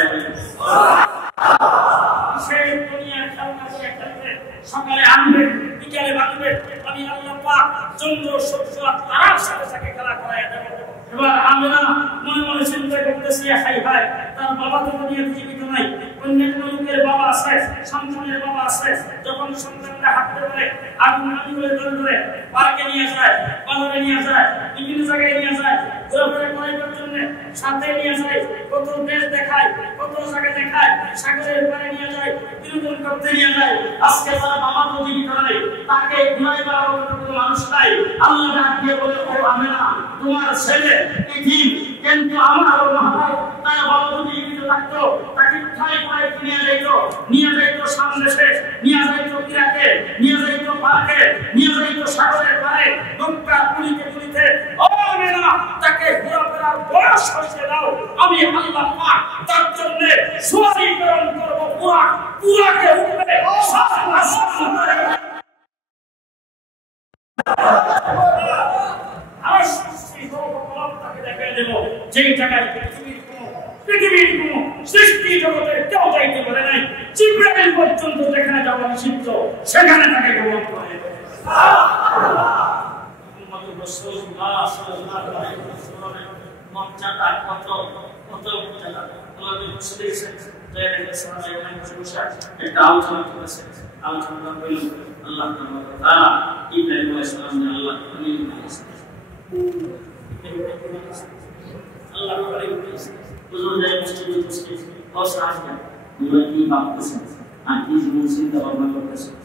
সেই দুনিয়ার খেলনা করে খেলবে, সকালে আনবে, বিকালে ভাঙবে, আমি আল্লাহ পাক চন্দ্র সূর্য আর তারার সাথে সাথে খেলা করায় দেব। এবার আমরা মনে মনে চিন্তা করতেছি হাই হাই, তার বাবা তো দুনিয়াতে জীবিত নাই, অন্য কোনো লোকের বাবা আছে, সন্তানের বাবা আছে, যখন সন্তানরা হাঁটতে পারে আগুন আগুন করে ধরে পার্কে নিয়ে যায়, বাজারে নিয়ে যায়, বিভিন্ন জায়গায় নিয়ে যায়, ঘোরাফেরা করার জন্য সাথে নিয়ে যায়, কত দেশ দেখায়, কত জায়গা দেখায়, সাগরের পারে নিয়ে যায়, বিনোদন করতে নিয়ে যায়। আজকে তার বাবা তো জীবিত নাই, তাকে ঘুরাই দেওয়ার কোনো মানুষ নাই। আল্লাহ ডাক দিয়ে বলে ও আমেনা, তোমার ছেলে ইতিম, কিন্তু আমার মহাভাব তার বাবা যদি জীবিত থাকতো তাকে ঠাই পায়ে নিয়ে যাইতো সামনে শেষ, নিয়ে যাইতো ইরাকে, নিয়ে যাইতো পার্কে, নিয়ে যাইতো সাগরের পারে, নৌকা পুলিতে পুলিতে। ও আমেনা, তাকে ঘোরাফেরার বয়স হয়েছে দাও, আমি আল্লাহ পাক তার জন্য সুয়ারি প্রেরণ করবো, পুরাকে উঠবে যেই জায়গায় পৃথিবীর কোন সৃষ্টি জগতের কেউ যাইতে পারে নাই, জিবরাইল পর্যন্ত যেখানে যাওয়া নিষিদ্ধ সেখানে তাকে গ্রহণ করে। মুহাম্মদুর রাসূলুল্লাহ সাল্লাল্লাহু আলাইহি ওয়াসাল্লামের মর্যাদা কত কত মর্যাদা আল্লাহ বলেছেন। যারা সাহাবায়ে কেরাম বসে একটা আলোচনা করেছে, আলোচনা হইল আল্লাহ তাআলা ইব্রাহিম আলাইহিস সালামকে আল্লাহ খলিল বানিয়েছেন। আল্লাহ খলিল বানিয়েছেন। হুজুর যে মসজিদে উপস্থিত ও সাহাবীরা তোমরা কি ভাবতেছেন আর কি জীবন চিন্তা ভাবনা করতেছেন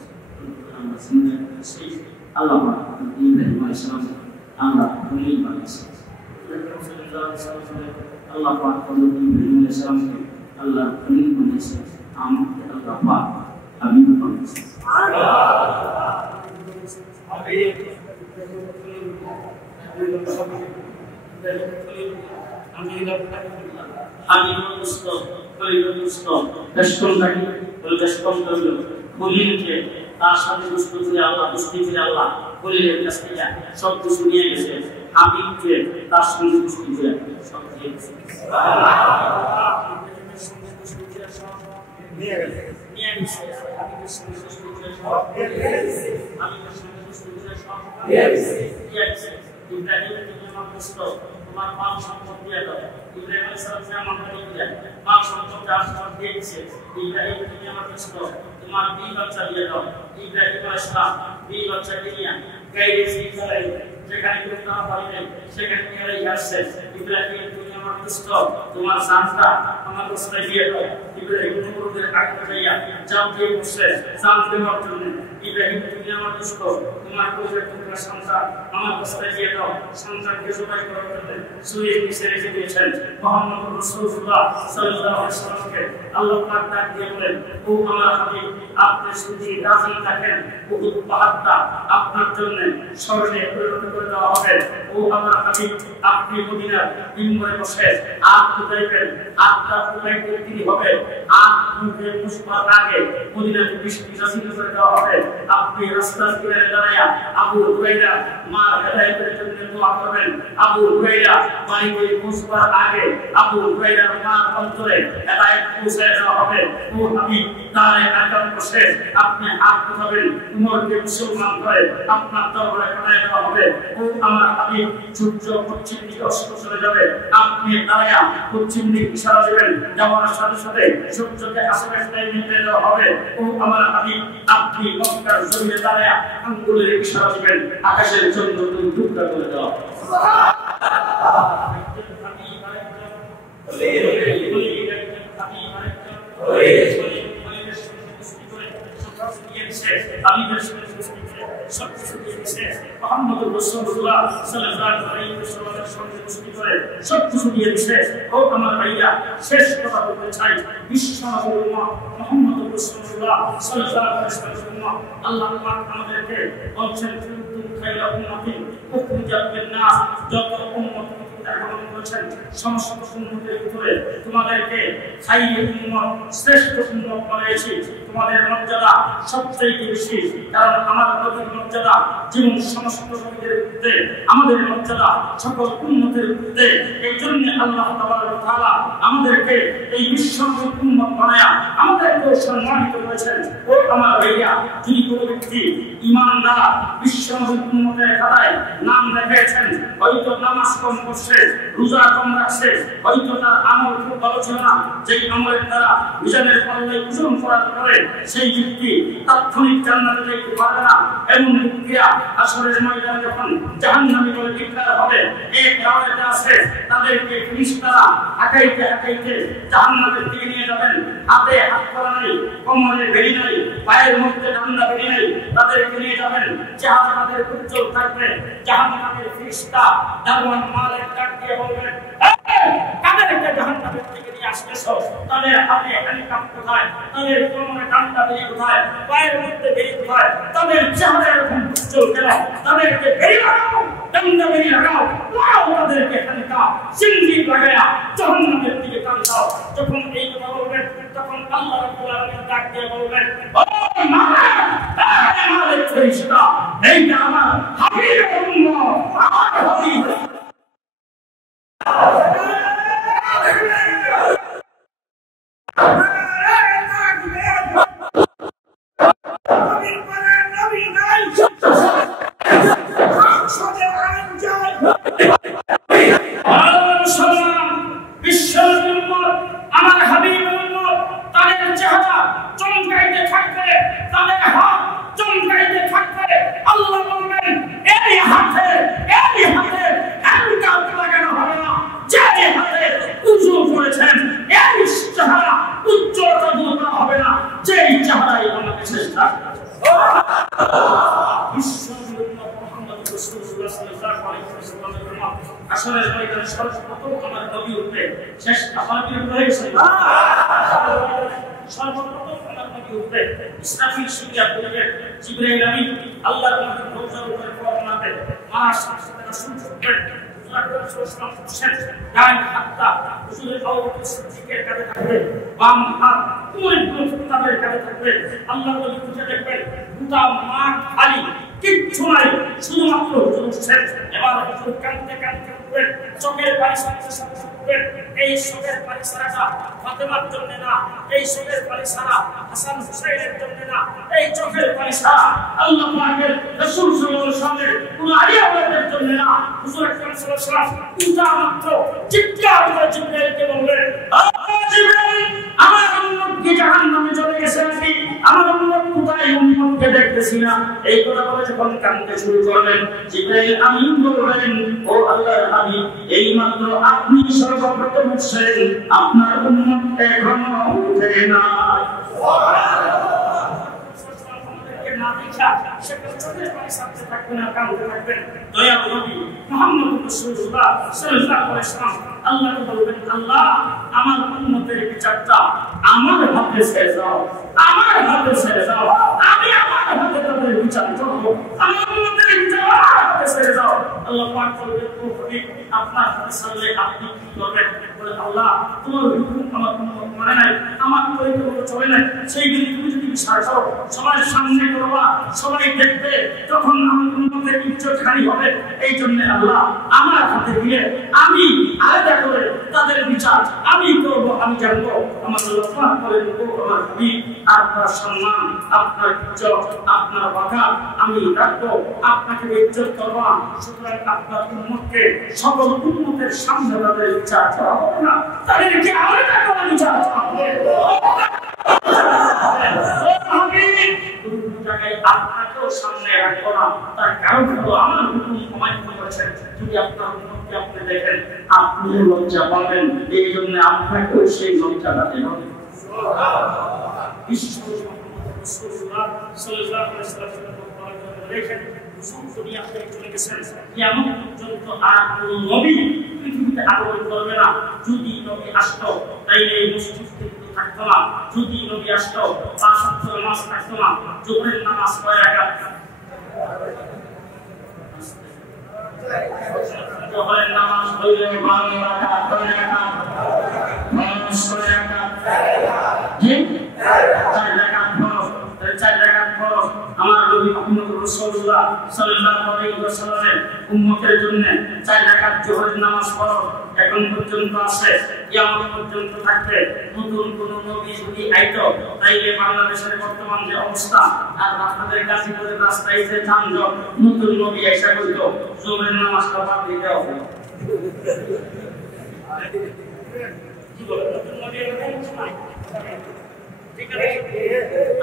আমরা চিন্তা করতেছি আল্লাহ পাক ইব্রাহিম আলাইহিস সালাম আমরা ভুলেই বানিয়েছি আল্লাহ পাক ইব্রাহিম আলাইহিস সালামকে আল্লাহ খলিল বানিয়েছে আমাকে আল্লাহ পাক হাবিব বানিয়েছে তার সাথে দুষ্ট করে আল্লাহ দুষ্টি করে আল্লাহ খলিলের কাছ থেকে সব কিছু নিয়ে গেছে হাবিবকে তার সঙ্গে দুষ্টি করে সব দিয়ে গেছে তোমার মাল সম্পদ দিয়ে দাও ইব্রাহিম আলাইহিস সালাম আমাকে দিয়ে মাল সম্পদ আসমান দিয়েছে ইব্রাহিম তুমি আমার কষ্ট তোমার বিয়ে বাচ্চা দিয়ে দাও ইব্রাহিম আলাইহিস সালাম বিয়ে বাচ্চা দিয়ে গাইরে শিখালেন যেখানে কোনো না পাইলেন সেখানে গেলেই আসছে ইব্রাহিম তুমি আমার কষ্ট তোমার সানটা আমার কষ্ট দিয়ে দাও ইব্রাহিম নমরুদের আগে যাইয়া জাম দিয়ে বসে জাম দেওয়ার জন্য ইব্রাহিম তুমি আমার কষ্ট তোমার কোজের টুকরা সন্তান আমার কষ্ট দিয়ে দাও সন্তানকে জবাই করার জন্য সুইয়ে নিচে রেখে দিয়েছেন মুহাম্মদ রাসূলুল্লাহ সাল্লাল্লাহু আলাইহি ওয়াসাল্লামকে আল্লাহ পাক ডাক দিয়ে বলেন ও আমার হাবিব আপনি যদি রাজি থাকেন উহুদ পাহাড়টা আপনার জন্য স্মরণে পরিণত করে দেওয়া হবে ও আমার হাবিব আপনি মদিনার মিম্বরে বসে আপনি দেখবেন আপনার কোথায় তৈরি হবে আপনি মুসবার আগে মদিনার বৃষ্টি নাযিল করে দেওয়া হবে আপনি রাস্তার কিনারে দাঁড়ায়া আবু হুরায়রা মা হেদায়েতের জন্য দোয়া করবেন আবু হুরায়রা বাড়ি বাড়ি মুসবার আগে আবু হুরায়রার মা অন্তরে হেদায়েত পৌঁছে দেওয়া হবে ও হাবিব তারে আকাম বসে আপনি হাত উঠাবেন উমরকে মুসলমান করে আপনার দরবারে পাঠায় দেওয়া হবে ও আমার হাবিব সূর্য পশ্চিম দিকে অস্ত চলে যাবে আপনি দাঁড়ায়া পশ্চিম দিকে ইশারা দেবেন যাওয়ার সাথে সাথে সূর্যকে আশেপাশে নিয়ে দেওয়া হবে ও আমার হাবিব আপনি মক্কার জমিনে দাঁড়ায়া আঙ্গুলের ইশারা দিবেন আকাশের চন্দ্র টুকরা করে দেওয়া মুহাম্মদ রাসূলুল্লাহ সাল্লাল্লাহু আলাইহি ওয়াসাল্লামের সঙ্গে মুসলিম করে সব কিছু দিয়ে দিয়েছে ও আমার ভাইয়া শেষ কথা বলতে চাই বিশ্ব নবী মুহাম্মদ রাসূলুল্লাহ সাল্লাল্লাহু আলাইহি ওয়াসাল্লাম আল্লাহ পাক আমাদেরকে বলেছেন কুনতুম খায়রা উম্মাতিন উখরিজাত লিন-নাস যত উম্মত আগমন করেছেন সমস্ত উম্মতের ভিতরে তোমাদেরকে খায়রা উম্মত শ্রেষ্ঠ উম্মত বানিয়েছি তোমাদের মর্যাদা সবচেয়ে বেশি কারণ আমার নবীর মর্যাদা যেমন সমস্ত নবীদের মধ্যে আমাদের মর্যাদা সকল উম্মতের মধ্যে এই জন্য আল্লাহ তাবারক ওয়া তাআলা আমাদেরকে এই বিশ্ব উম্মত বানায়া আমাদেরকে সম্মানিত করেছেন ও আমার ভাইয়া যদি কোনো ব্যক্তি ঈমানদার বিশ্ব উম্মতের খাতায় নাম রেখেছেন হয়তো নামাজ কম করছে রোজা কম রাখছে হয়তো তার আমল খুব ভালো ছিল না যেই আমলের দ্বারা মিজানের পাল্লায় ওজন করার পরে সেই ব্যক্তি তাৎক্ষণিক জান্নাতে যেতে পারবে না এমন ব্যক্তিরা আসরের ময়দানে যখন জাহান্নামী বলে ডিক্লেয়ার হবে এক রাওয়াতে আছে তাদেরকে ফেরেশতারা হাঁটাইতে হাঁটাইতে জাহান্নামের দিকে নিয়ে যাবেন হাতে হাত করা নাই কোমরে বেড়ি নাই পায়ের মধ্যে ডান্ডা বেড়ি নাই তাদেরকে নিয়ে যাবেন জাহান্নামে তাদের উজ্জ্বল থাকবে জাহান্নামের ফেরেশতা দারওয়ান মালিক ডাক দিয়ে বলবেন তাদেরকে জাহান্নামের দিকে নিয়ে আসতেছো তাদের হাতে হ্যান্ডকাপ কোথায় তাদের কোমরে ডান্ডা বেড়ি কোথায় পায়ের মধ্যে বেড়ি কোথায় তাদের চেহারা এরকম উজ্জ্বল কেন তাদেরকে বেড়ি লাগাও ডান্ডা বেড়ি লাগাও তাদেরকে হ্যান্ডকাপ সিন্ধি লাগায়া জাহান্নামের দিকে টান দাও যখন এই কথা বলবেন তখন আল্লাহ রাব্বুল আলামিন ডাক দিয়ে বলবেন ও মালিক ফেরেশতা এইটা আমার হাবিবের উম্মত আমার হাবিব আল্লাহ বলবেন এই হাতে হ্যান্ডকাপ লাগানো হবে না যে ইনশাআল্লাহ বিশ্বনবী মুহাম্মদ রাসূলুল্লাহ সাল্লাল্লাহু আলাইহি ওয়াসাল্লামের উম্মাহ আসরের ময়দানে সর্বপ্রথম আমার নবী উঠবে শেষ আমার নবী হয়েছে সর্বপ্রথম আমার নবী উঠবে ইসরাফিল শিক্ষা বলবেন জিবরাইল আমিন আল্লাহর নবীর রওজার উপরে পরমাতে মার সাথে রাসূল উঠবেন ডান হাতটা হুজুরের আবু বকর সিদ্দিকের কাঁধে থাকবে বাম হাত উমর ইবনে খাত্তাবের কাঁধে থাকবে আল্লাহর নবী উঠে দেখবেন গোটা মাঠ খালি কিচ্ছু নাই শুধুমাত্র হুজুর উঠছেন এবার হুজুর কাঁদতে কাঁদতে উঠবেন চোখের পানি সাথে সাথে উঠবেন এই চোখের পানি সারাটা ফাতেমার জন্য না এই চোখের পানি সারা হাসান হুসাইনের জন্য না এই চোখের পানি সারা আল্লাহ পাকের রাসূল সাল্লাল্লাহু আলাইহি ওয়াসাল্লামের কোন আলিয়াদের জন্য না হুজুর আকরাম সাল্লাল্লাহু আলাইহি ওয়াসাল্লাম উঠা মাত্র চিৎকার করে জিবরাইলকে বললেন জিবরাইল আমার উম্মত কি জাহান্নামে চলে গেছে নাকি আমার উম্মত কোথায় উম্মতকে দেখতেছি না এই কথা বলে যখন কাঁদতে শুরু করলেন জিবরাইল আমিন বললেন ও আল্লাহর হাবিব এই মাত্র আপনি সর্বপ্রথম উঠছেন আপনার উম্মত এখনো উঠে না সুবহানাল্লাহ না দেখা সেটা চোখের পানি সাথে থাকবে না কাঁদতে থাকবেন দয়াল নবী মুহাম্মদ রাসূলুল্লাহ সাল্লাল্লাহু আলাইহি ওয়াসাল্লাম আল্লাহকে বলবেন আল্লাহ আমার উম্মতের বিচারটা আমার হাতে ছেড়ে দাও আমার হাতে ছেড়ে দাও আমি আমার হাতে তাদের বিচার করব আমার উম্মতের বিচার আমার হাতে ছেড়ে দাও আল্লাহ পাক বলবেন ও নবী আপনার হাতে ছাড়লে আপনি কি করবেন বলে আল্লাহ তোমার হুকুম আমার উম্মত মানে নাই আমার পরিকল্পনা চলে নাই সেইগুলি তুমি যদি বিচার করো সবার সামনে করবা সবাই দেখবে তখন আমার উম্মতের ইজ্জত হানি হবে এই জন্য আল্লাহ আমার হাতে দিয়ে আমি আলাদা করে তাদের বিচার আমি করব আমি জানবো আমার আল্লাহ পাক করে দেব আমার নবী আপনার সম্মান আপনার ইজ্জত আপনার ওয়াদা আমি রাখবো আপনাকে ইজ্জত করব সুতরাং আপনার উম্মতকে সকল উম্মতের সামনে তাদের বিচার করা হবে না তাদেরকে আলাদা করে বিচার করা হবে আপনাকেও সামনে রাখবো না তার কারণ হলো আমার হুকুম অমান্য করেছেন যদি আপনার উম্মতকে আপনি দেখেন আপনি লজ্জা পাবেন এই জন্য আপনাকেও সেই লজ্জা পেতে হবে যদি নবী আসতো তাইলে এই মসজিদে থাকতো না যদি নবী আসতো 5 ওয়াক্ত নামাজ থাকতো না জোহরের নামাজ কয় রাকাত জোহরের নামাজ হইলে 12 রাকাত কয় রাকাত 12 রাকাত জি 4 রাকাত ফরজ 4 রাকাত ফরজ আমার নবী মুহাম্মদ রাসূলুল্লাহ সাল্লাল্লাহু আলাইহি ওয়াসাল্লামের উম্মতের জন্য 4 রাকাত জোহরের নামাজ ফরজ এখন পর্যন্ত আছে কিয়ামত পর্যন্ত থাকবে নতুন কোন নবী যদি আইতো তাইলে বাংলাদেশের বর্তমান যে অবস্থা আর আপনাদের গাজীপুরের রাস্তায় যে যানজট নতুন নবী আইসা কইতো জোহরের নামাজটা বাদ দিতে হবে কি বলে নতুন নবী ঠিক আছে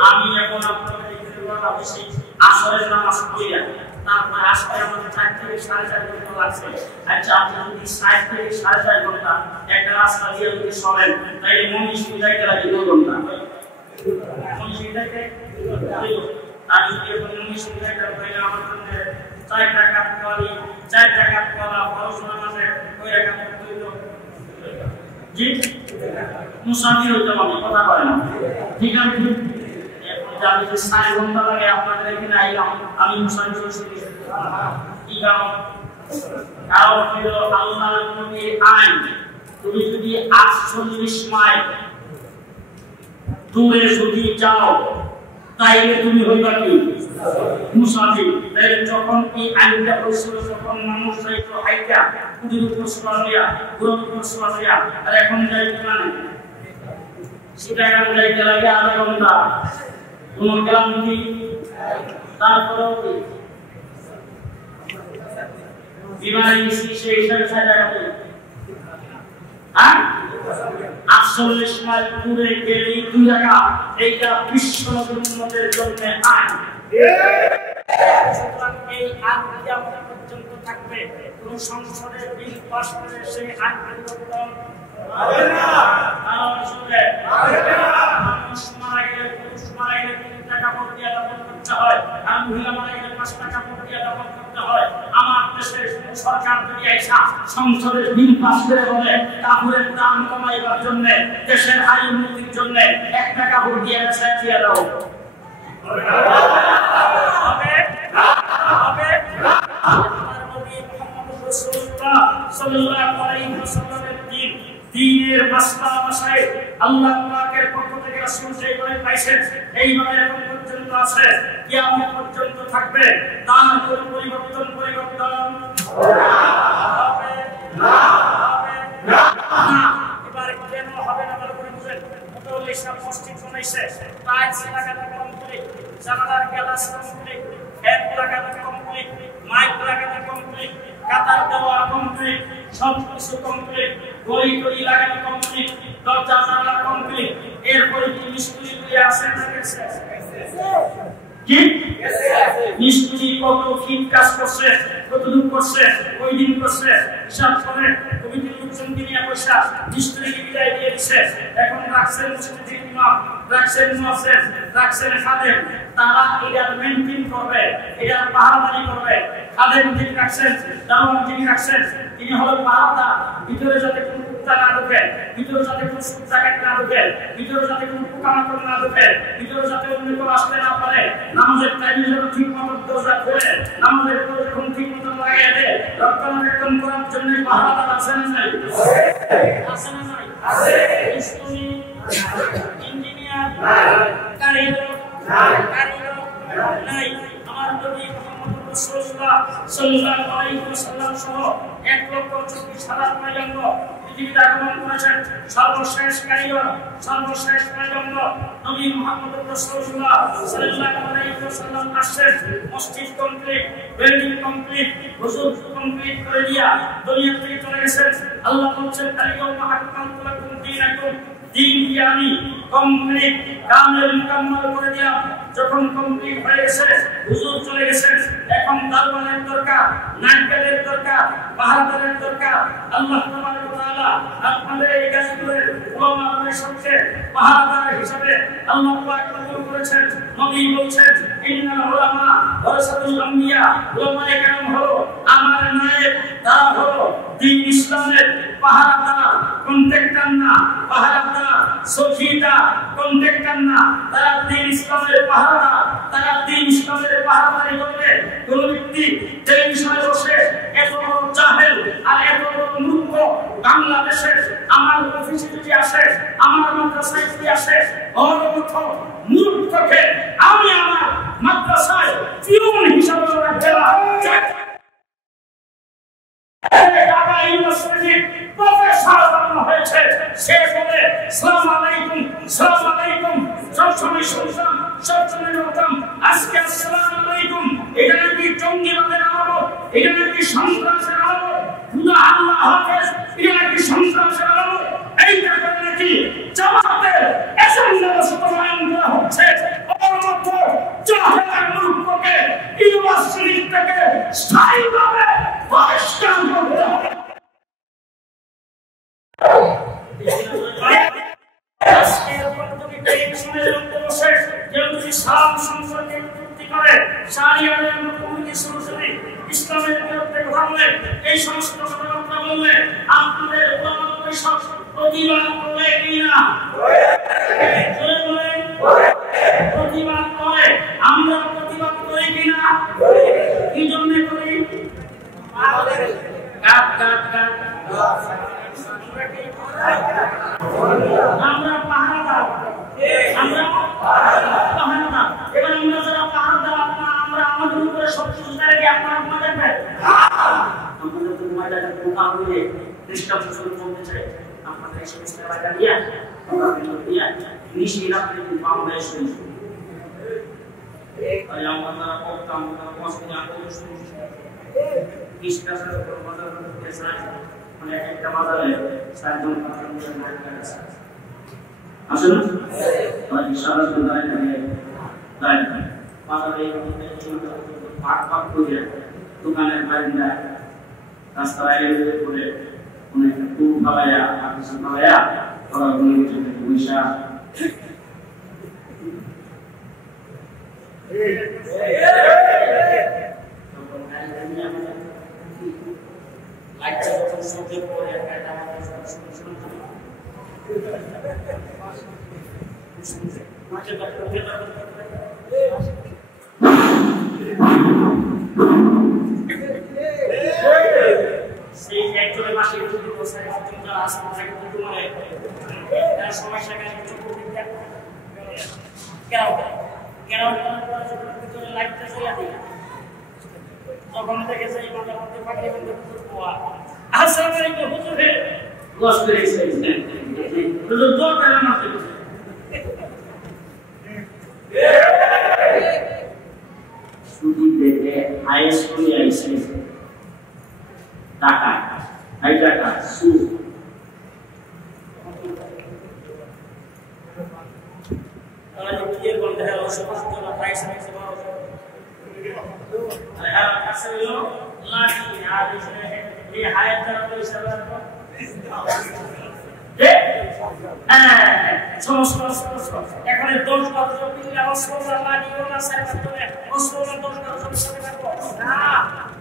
আমি এখন আপনাদের দেখতে পাচ্ছি আসরের নামাজ পড়িয়া তারপর আসতে আমাদের 4 থেকে 4.5 ঘন্টা লাগছে আচ্ছা আপনি যদি 60 থেকে 4.5 ঘন্টা একটা রাস্তা দিয়ে যদি চলেন তাহলে মনীষ যাইতে লাগে 2 ঘন্টা মনীষ যাইতে আর যদি মনীষ যাইতে তাহলে আমার জন্য 4 টাকা কলি 4 টাকা কলা ফরজ নামাজে ওই রাকাত হইতো জি মুসাফির হইতো আমি কথা বলেন ঠিক আছে আমি যে 60 ঘন্টা লাগে আপনাদের এখানে আইলাম আমি মুসাফির হইছি কি কারণ হলো আল্লাহর নবীর আইন তুমি যদি 48 মাইল দূরে যদি যাও তাইলে তুমি হইবা কি মুসাফির তাইলে যখন এই আইনটা হয়েছিল তখন মানুষ যাইতো হাইটা কুদির উপর সোয়ালিয়া গুরুর উপর সোয়ালিয়া আর এখন যাইতো না সেটা এখন যাইতে লাগে আধা ঘন্টা তোমার ক্লান্তি তারপরেও বিমানে সেই হিসাবে 6 টাকা করে হ্যাঁ 48 মাইল দূরে গেলে 2 টাকা এইটা বিশ্ব উন্নতির জন্য আইন সুতরাং এই আইন কিয়ামত পর্যন্ত থাকবে কোন সংসদের বিল পাস করে সেই আইন পরিবর্তন হবে না মানুষ মারা গেলে পুরুষ মারা গেলে 3 টাকা কাপড় দিয়ে দাফন করতে হয়, আর মহিলা মারা গেলে 5টা কাপড় দিয়ে দাফন করতে হয়। আমার দেশের সরকার যদি আইসা সংসদে বিল পাস করে বলে কাপড়ের দাম কমাইবার জন্য, দেশের আয় উন্নতির জন্য 1টা কাপড় দিয়ে দিয়ে দাও, হবে হবে। আমার নবী মুহাম্মদ রাসূলুল্লাহ সাল্লাল্লাহু আলাইহি ওয়াসাল্লামের দ্বীনের মাসলা মাসাইল আল্লাহ পাকের পক্ষ থেকে রাসূল যেভাবে পাইছেন এইভাবে এখন পর্যন্ত আছে, কিয়ামত পর্যন্ত থাকবে। তার কোনো পরিবর্তন হবে না। এবার কেন হবে না বলে বুঝেন। মোটামুটি সব মসজিদ বানাইছে, টাইলস লাগানো কমপ্লিট, জানালার গ্লাস কমপ্লিট, ফ্যান লাগানো কমপ্লিট, মাইক লাগানো কমপ্লিট, কাতার দেওয়া কমপ্লিট, সব কিছু কমপ্লিট, গড়ি লাগানো কমপ্লিট, দরজা জানালা কমপ্লিট। এরপরে কি মিস্ত্রি গুলি আছে না গেছে? কি মিস্ত্রি কত ফিট কাজ করছে, কতদূর করছে, ওই দিন করছে, হিসাব করে কমিটির লোকজনকে নিয়ে পয়সা মিস্ত্রিকে বিদায় দিয়ে দিচ্ছে। এখন রাখছেন মসজিদের ইমাম, রাখছেন মুয়াজ্জিন, রাখছেন খাদেম, তারা এটার মেইনটেইন করবে, এটার পাহারাদারি করবে। খাদেম যিনি রাখছেন, দারোয়ান যিনি রাখছেন, তিনি হলো পাহারাদার। ভিতরে যাতে কোনো কুত্তা না ঢোকে, ভিতরে যাতে কোনো সুট্টাকাট না ঢোকে, ভিতরে যাতে কোনো পোকামাকড় না ঢোকে, ভিতরে যাতে অন্য কেউ আসতে না পারে, নামাজের টাইমে যেন ঠিক মতো দরজা খুলে নামাজের পরে যখন ঠিক মতো লাগিয়ে দেয়, রক্ষণাবেক্ষণ করার জন্য পাহারাদার আছে না নাই? আছে না নাই? ইসলামী ইঞ্জিনিয়ার কারিগর নাই। আমার নবী মুহাম্মদ রাসূলুল্লাহ সাল্লাল্লাহু আলাইহি ওয়াসাল্লাম সহ 1,40,000 পর্যন্ত পৃথিবীতে আগমন করেছেন। সর্বশেষ কারিগর, সর্বশেষ পয়গম্বর নবী মুহাম্মদ রাসূলুল্লাহ সাল্লাল্লাহু আলাইহি ওয়াসাল্লাম আসছেন। মসজিদ কমপ্লিট, বিল্ডিং কমপ্লিট, হুজুর কমপ্লিট করে দিয়া দুনিয়া থেকে চলে গেছেন। আল্লাহ বলছেন আল-ইয়াওমা আকমালতু লাকুম দীনাকুম, দিন কি আমি কমপ্লিট কামেল মুকাম্মাল করে দিলাম। যখন কমপ্লিট হয়ে গেছে, হুজুর চলে গেছেন, এখন দারওয়ানের দরকার, নাইকেলের দরকার, পাহারাদারের দরকার। আল্লাহ তাবারক ওয়া তাআলা আপনাদের এই গাজীপুরের উলামা পরিষদকে পাহারাদার হিসেবে আল্লাহ পাক কবুল করেছেন। নবী বলছেন ইন্নাল উলামা ওয়ারাসাতুল আম্বিয়া, উলামায়ে কেরাম হলো আমার নায়েব, তারা হলো দ্বীন ইসলামের পাহারাদার, কন্ট্রাক্টর না, পাহারাদার সফিদা কন্ট্রাক্টর না, তারা দ্বীন ইসলামের পাহারাদার, তারা দ্বীন ইসলামের পাহারাদারি করবে। কোন ব্যক্তি টেলিভিশনে বসে এত বড় জাহেল আর এত বড় মূর্খ বাংলাদেশের আমার অফিসে যদি আসে, আমার মাদ্রাসায় যদি আসে, ওর মতো মূর্খকে আমি আমার মাদ্রাসায় পিয়ন হিসাবে রাখবো। ঢাকা ইউনিভার্সিটির প্রফেসর বানানো হয়েছে, সে বলে আসসালামু আলাইকুম, আসসালামু আলাইকুম, সবসময় শুনতাম, সবসময় বলতাম, আজকে আসসালামু আলাইকুম এটা নাকি জঙ্গিবাদের আলামত, এটা নাকি সন্ত্রাসের আলামত, খুদা আল্লাহ হাফেজ এটা নাকি সন্ত্রাসের আলামত। এইটা করে নাকি জামাতের এজেন্ডা বাস্তবায়ন করা হচ্ছে। ওর মতো জাহেল মূর্খকে ইউনিভার্সিটি থেকে স্থায়ীভাবে বহিষ্কার করতে হবে। আজকের পর তুমি টেলিভিশনের মধ্যে বসে কেউ যদি সালাম সম্পর্কে উক্তি করে, শারিয়াতের মুখোমুখি সরাসরি ইসলামের বিরুদ্ধে কথা বলে, এই সমস্ত কথাবার্তা বললে আপনাদের উলামা পরিষদ প্রতিবাদ করে কিনা? প্রতিবাদ করে। আমরা প্রতিবাদ করি কিনা? কি জন্য করি? আমরা পাহারাদার, আমরা পাহারাদার। এবার আমরা যারা পাহারাদার, আমরা আমাদের উপরে সবকিছু জায়গায় আপনারা ঘুমা দেখবেন। আমাদের তো ঘুমা যায় না, ঘুমা ডিস্টার্ব চলতে চাই। আপনাদের এই সমস্ত এলাকা দিয়া নিশি রাত্রে কিন্তু আমরা এসে আমরা করতাম মসজিদে আন্দোলন শুরু মানে একটা বাজারে 4জন 5জন আসে না, সারা বাজারে পাক করে দোকানের বারিন্দা রাস্তায় করে অনেক টুল ফালাইয়া আকর্ষণ ফালাইয়া ওরা পয়সা লাইটটা যখন সূর্যের পরে একটা আমাদের সেই একজনের পাশে যদি বসে একজন যারা আসে তাকে কিন্তু মানে তারা সমস্যা কাজ কিছু করতে দেয় কেন ভিতরে লাইটটা জ্বলা দিই তখন থেকে সেই মাথার মধ্যে পাঠিয়ে বলতে পোয়া আসসালামু আলাইকুম হুজুর গোস করে হুজুর দরকার না শুধু দেখে আইএস করে আইসে টাকা এই টাকা সুদ আমাদের কি এর বন্ধ হলো সমাজ তো না প্রাইস আছে বড় আরে আর কাছে হলো লাঠি আর এই হায়াত দ্বারা তো হিসাব রাখো সমস্ত এখানে 10 বছর পিলে অস্ত্র লাগিও না সাইবার করে অস্ত্র 10 বছর সাথে রাখো না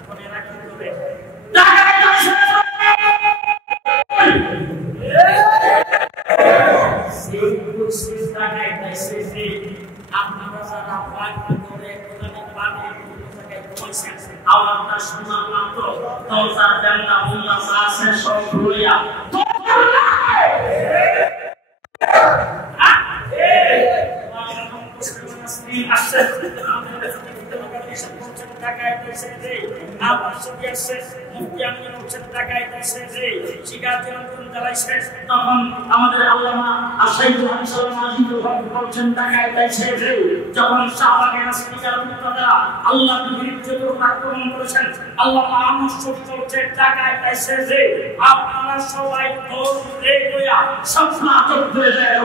মনে রাখতে হবে আপনারা যারা পানি করে পানি আল্লাহ সম্মান মাত্র দরজা দেন না আল্লাহ আছে সব রইয়া আমাদের আল্লামা আশাইদুল হাদিস বলছেন টাকায় তাইছে যখন শাহবাগের স্পিকার মুক্তাদা আল্লাহর বিরুদ্ধে আক্রমণ করেছেন আল্লাহ আমার শক্তি হচ্ছে টাকায় তাইছে যে আপনারা সবাই ধরে লইয়া সব নাটক ধরে যায়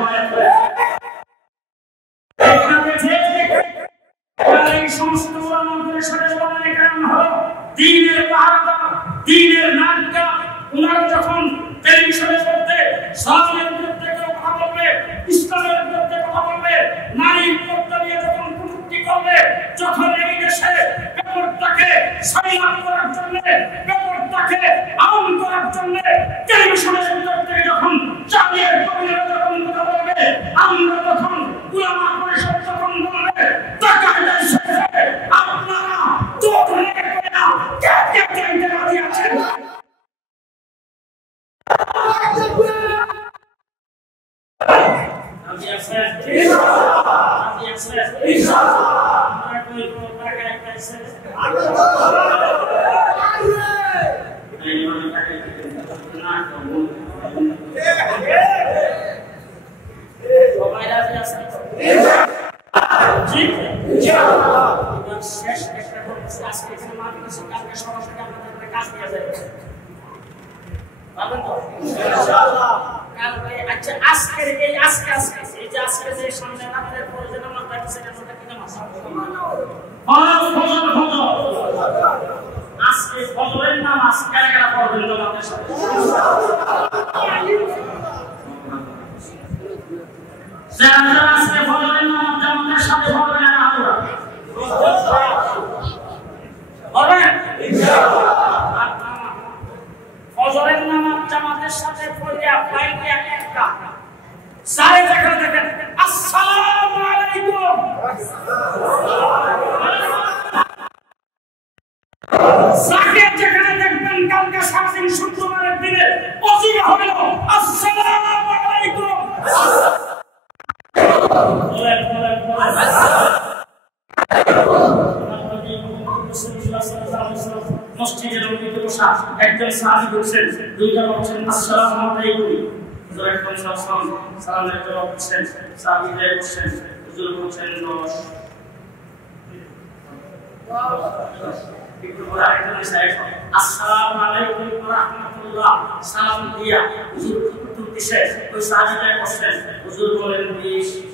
এই সমস্ত আমাদের সাথে বলার কারণ হলো দ্বীনের পাহাড়া দ্বীনের নাটকা উনারা যখন টেলিভিশনে বলতে ইসলামের বিরুদ্ধে কথা বলবে ইসলামের বিরুদ্ধে কথা বলবে নারীর বিরুদ্ধে নিয়ে যখন কটূক্তি করবে যখন এই দেশে ব্যাপারটাকে সাইলাম করার জন্য ব্যাপারটাকে আম করার জন্য টেলিভিশনের বিরুদ্ধে যখন জাতীয় কবিরা যখন কথা বলবে আমরা তখন উলামা পরিষদ যখন বলবে টাকা দেশে আপনারা তো ধরে না কে রাজি আছেন শেষ একটা করতেছি আজকে এখানে মাদ্রাসা কালকে সরাসরি আপনাদের কাজ দেওয়া যাবে পাবেন তো ইনশাআল্লাহ কালকে আচ্ছা আজকের এই আজকে এই যে আজকে যে সামনে আপনাদের প্রয়োজন আমার কাছে সেটা কি নাম আছে আজকে ফজরের নামাজ কারা কারা পড়বেন তোমাদের সাথে যারা আজকে ফজরের নামাজ জামাতের সাথে পড়বেন না আমরা পড়বেন ইনশাআল্লাহ ফজরের নামাজ জামাতের সাথে পড়িয়া পাইলে একটা সারে দেখেন আসসালামু আলাইকুম সাকে যেখানে দেখবেন কালকে সারাদিন শুক্রবারের দিনে অজুরা হলো আসসালামু আলাইকুম বলেন মসজিদের মধ্যে বসা একজন সাহাবী বলছেন দুইজন বলছেন আসসালামু আলাইকুম হুজুর একদম সালামের জবাব দিচ্ছেন সাহাবী বলছেন হুজুর বলছেন 10 আসসালামু আলাইকুম ওয়া রাহমাতুল্লাহ সালাম দিয়া হুজুর উত্তর দিছে ওই সাহাবী বলছেন হুজুর বলেন 20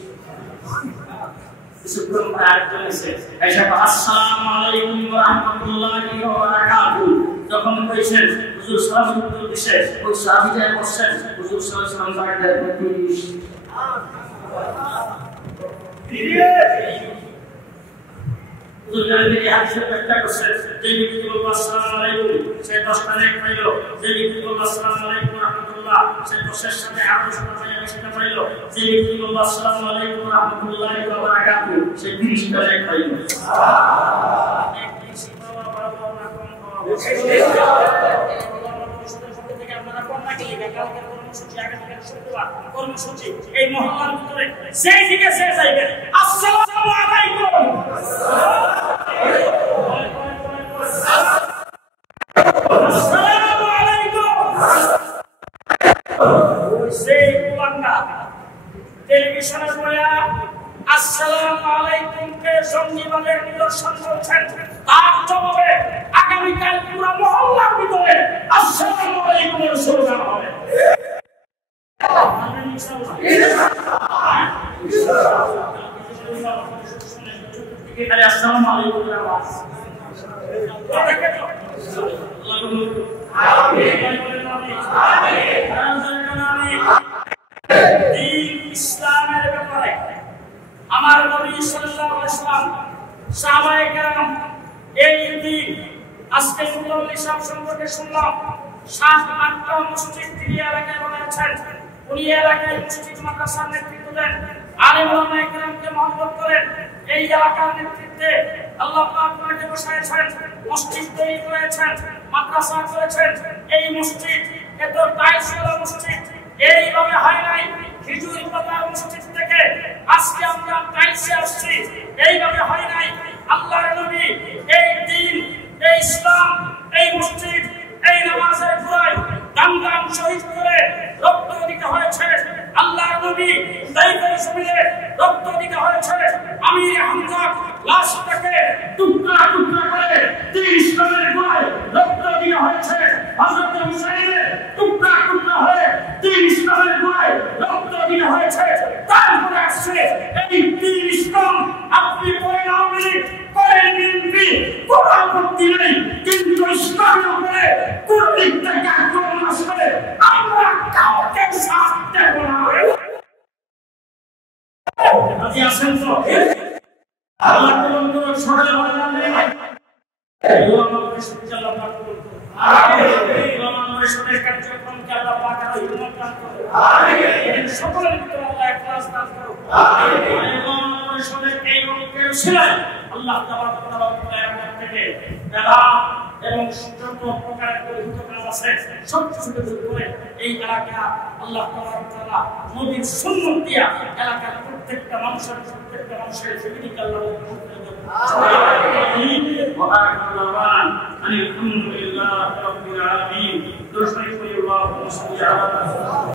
সুপ্রম আয়াতুল আছে আসসালামু আলাইকুম ওয়া রাহমাতুল্লাহি ওয়া বারাকাতুহু যখন কইছেন হুজুর সালাম উত্তর দিছে ওই সাহাবী বলছেন হুজুর সাল্লাল্লাহু আলাইহি ওয়াসাল্লাম উদ্ধারের হাদিসের ব্যাখ্যা করছে যে ব্যক্তি বলল আসসালামু আলাইকুম সে 10টা নেক পাইল, যে ব্যক্তি বলল আসসালামু আলাইকুম রাহমাতুল্লাহ সে 10-এর সাথে আরো 10টা বেশিটা পাইল, যে ব্যক্তি বলল আসসালামু আলাইকুম রাহমাতুল্লাহি ওয়া বারাকাতুহু সে 30টা নেক পাইল। এক বেশি পাওয়া ভালো না কম পাওয়া কর্মসূচি এই মহল্লার ভিতরে সেই দিকে সে যাইবে আসসালামু আলাইকুম আসসালামু আলাইকুম সেই বান্দা টেলিভিশনে বয়া আসসালামু আলাইকুম কে সঙ্গীবাদের নিদর্শন করছেন, তার জবাবে আগামীকাল পুরো মহল্লার ভিতরে আসসালামু আলাইকুম এর স্লোগান হবে। আসসালামু আলাইকুম এর আওয়াজ ইসলামের ব্যাপারে আমার নবী সাল্লাল্লাহু আলাইহি ওয়াসাল্লাম সাহাবায়ে কেরাম এই দিন আজকে মুতাওয়াল্লি সাহেব সম্পর্কে শুনলাম 7-8টা মসজিদ তিনি এলাকায় বানিয়েছেন, উনি এলাকায় মসজিদ মাদ্রাসার নেতৃত্ব দেন, আলেম ওলামায়ে কেরামকে মহব্বত করেন, এই এলাকার নেতৃত্বে আল্লাহ পাক ওনাকে বসাইছেন, মসজিদ তৈরি করেছেন, মাদ্রাসা করেছেন। এই মসজিদ এত টাইলসওয়ালা মসজিদ এইভাবে হয় নাই, খেজুর পাতার মসজিদ থেকে আজকে আমরা টাইলসে আসছি, এইভাবে হয় নাই। আল্লাহর নবী এই দিন, এই ইসলাম, এই মসজিদ, এই নামাজের ঘোড়ায় দাম শহীদ করে রক্ত দিতে হয়েছে। আল্লাহর নবী দায়িত্বের জমিনে রক্ত দিতে হয়েছে। আমির হামজা লাশটাকে টুকরা টুকরা করে ইসলামের ঘোড়ায় রক্ত দিতে হয়েছে। হযরত হুসাইনের টুকরা টুকরা হয়ে ইসলামের ঘোড়ায় রক্ত দিতে হয়েছে। তারপরে আসছে এই ইসলাম। আপনি পরে আওয়ামী লীগ করেন বিএনপি, কোনো আপত্তি নেই, কিন্তু ইসলামের উপরে কোন দিক থেকে আক্রমণ আসবে আমরা কাউকে সাথ দেব না। রাজি আছেন তো? আল্লাহ কবুল করুন। সকালে ভালো লাগবে দোয়া মাগফিরাত আল্লাহ পাক কবুল করুন। আমিন। দোয়া মাগফিরাতের কার্যক্রমকে আল্লাহ পাক আরো উন্নত দান করুন। আমিন। সকলের ভিতরে আল্লাহ ইখলাস দান করুন। আমিন। দোয়া মাগফিরাতের এই রূপের ছিলেন আল্লাহ তাবারক ওয়া তাআলা থেকে যারা এবং যত প্রকারের পরিহিত কাজ আছে সব কিছু দূর করে এই এলাকা আল্লাহ তাবারক ওয়া তাআলা নবীর সুন্নাত দিয়া এলাকার প্রত্যেকটা মানুষের জীবনকে আল্লাহ কবুল করে দেন। আমিন। ওয়া আখিরু দাওয়ানা আলহামদুলিল্লাহি রাব্বিল আলামিন। দরুদ শরীফ আল্লাহুম্মা সাল্লি আলা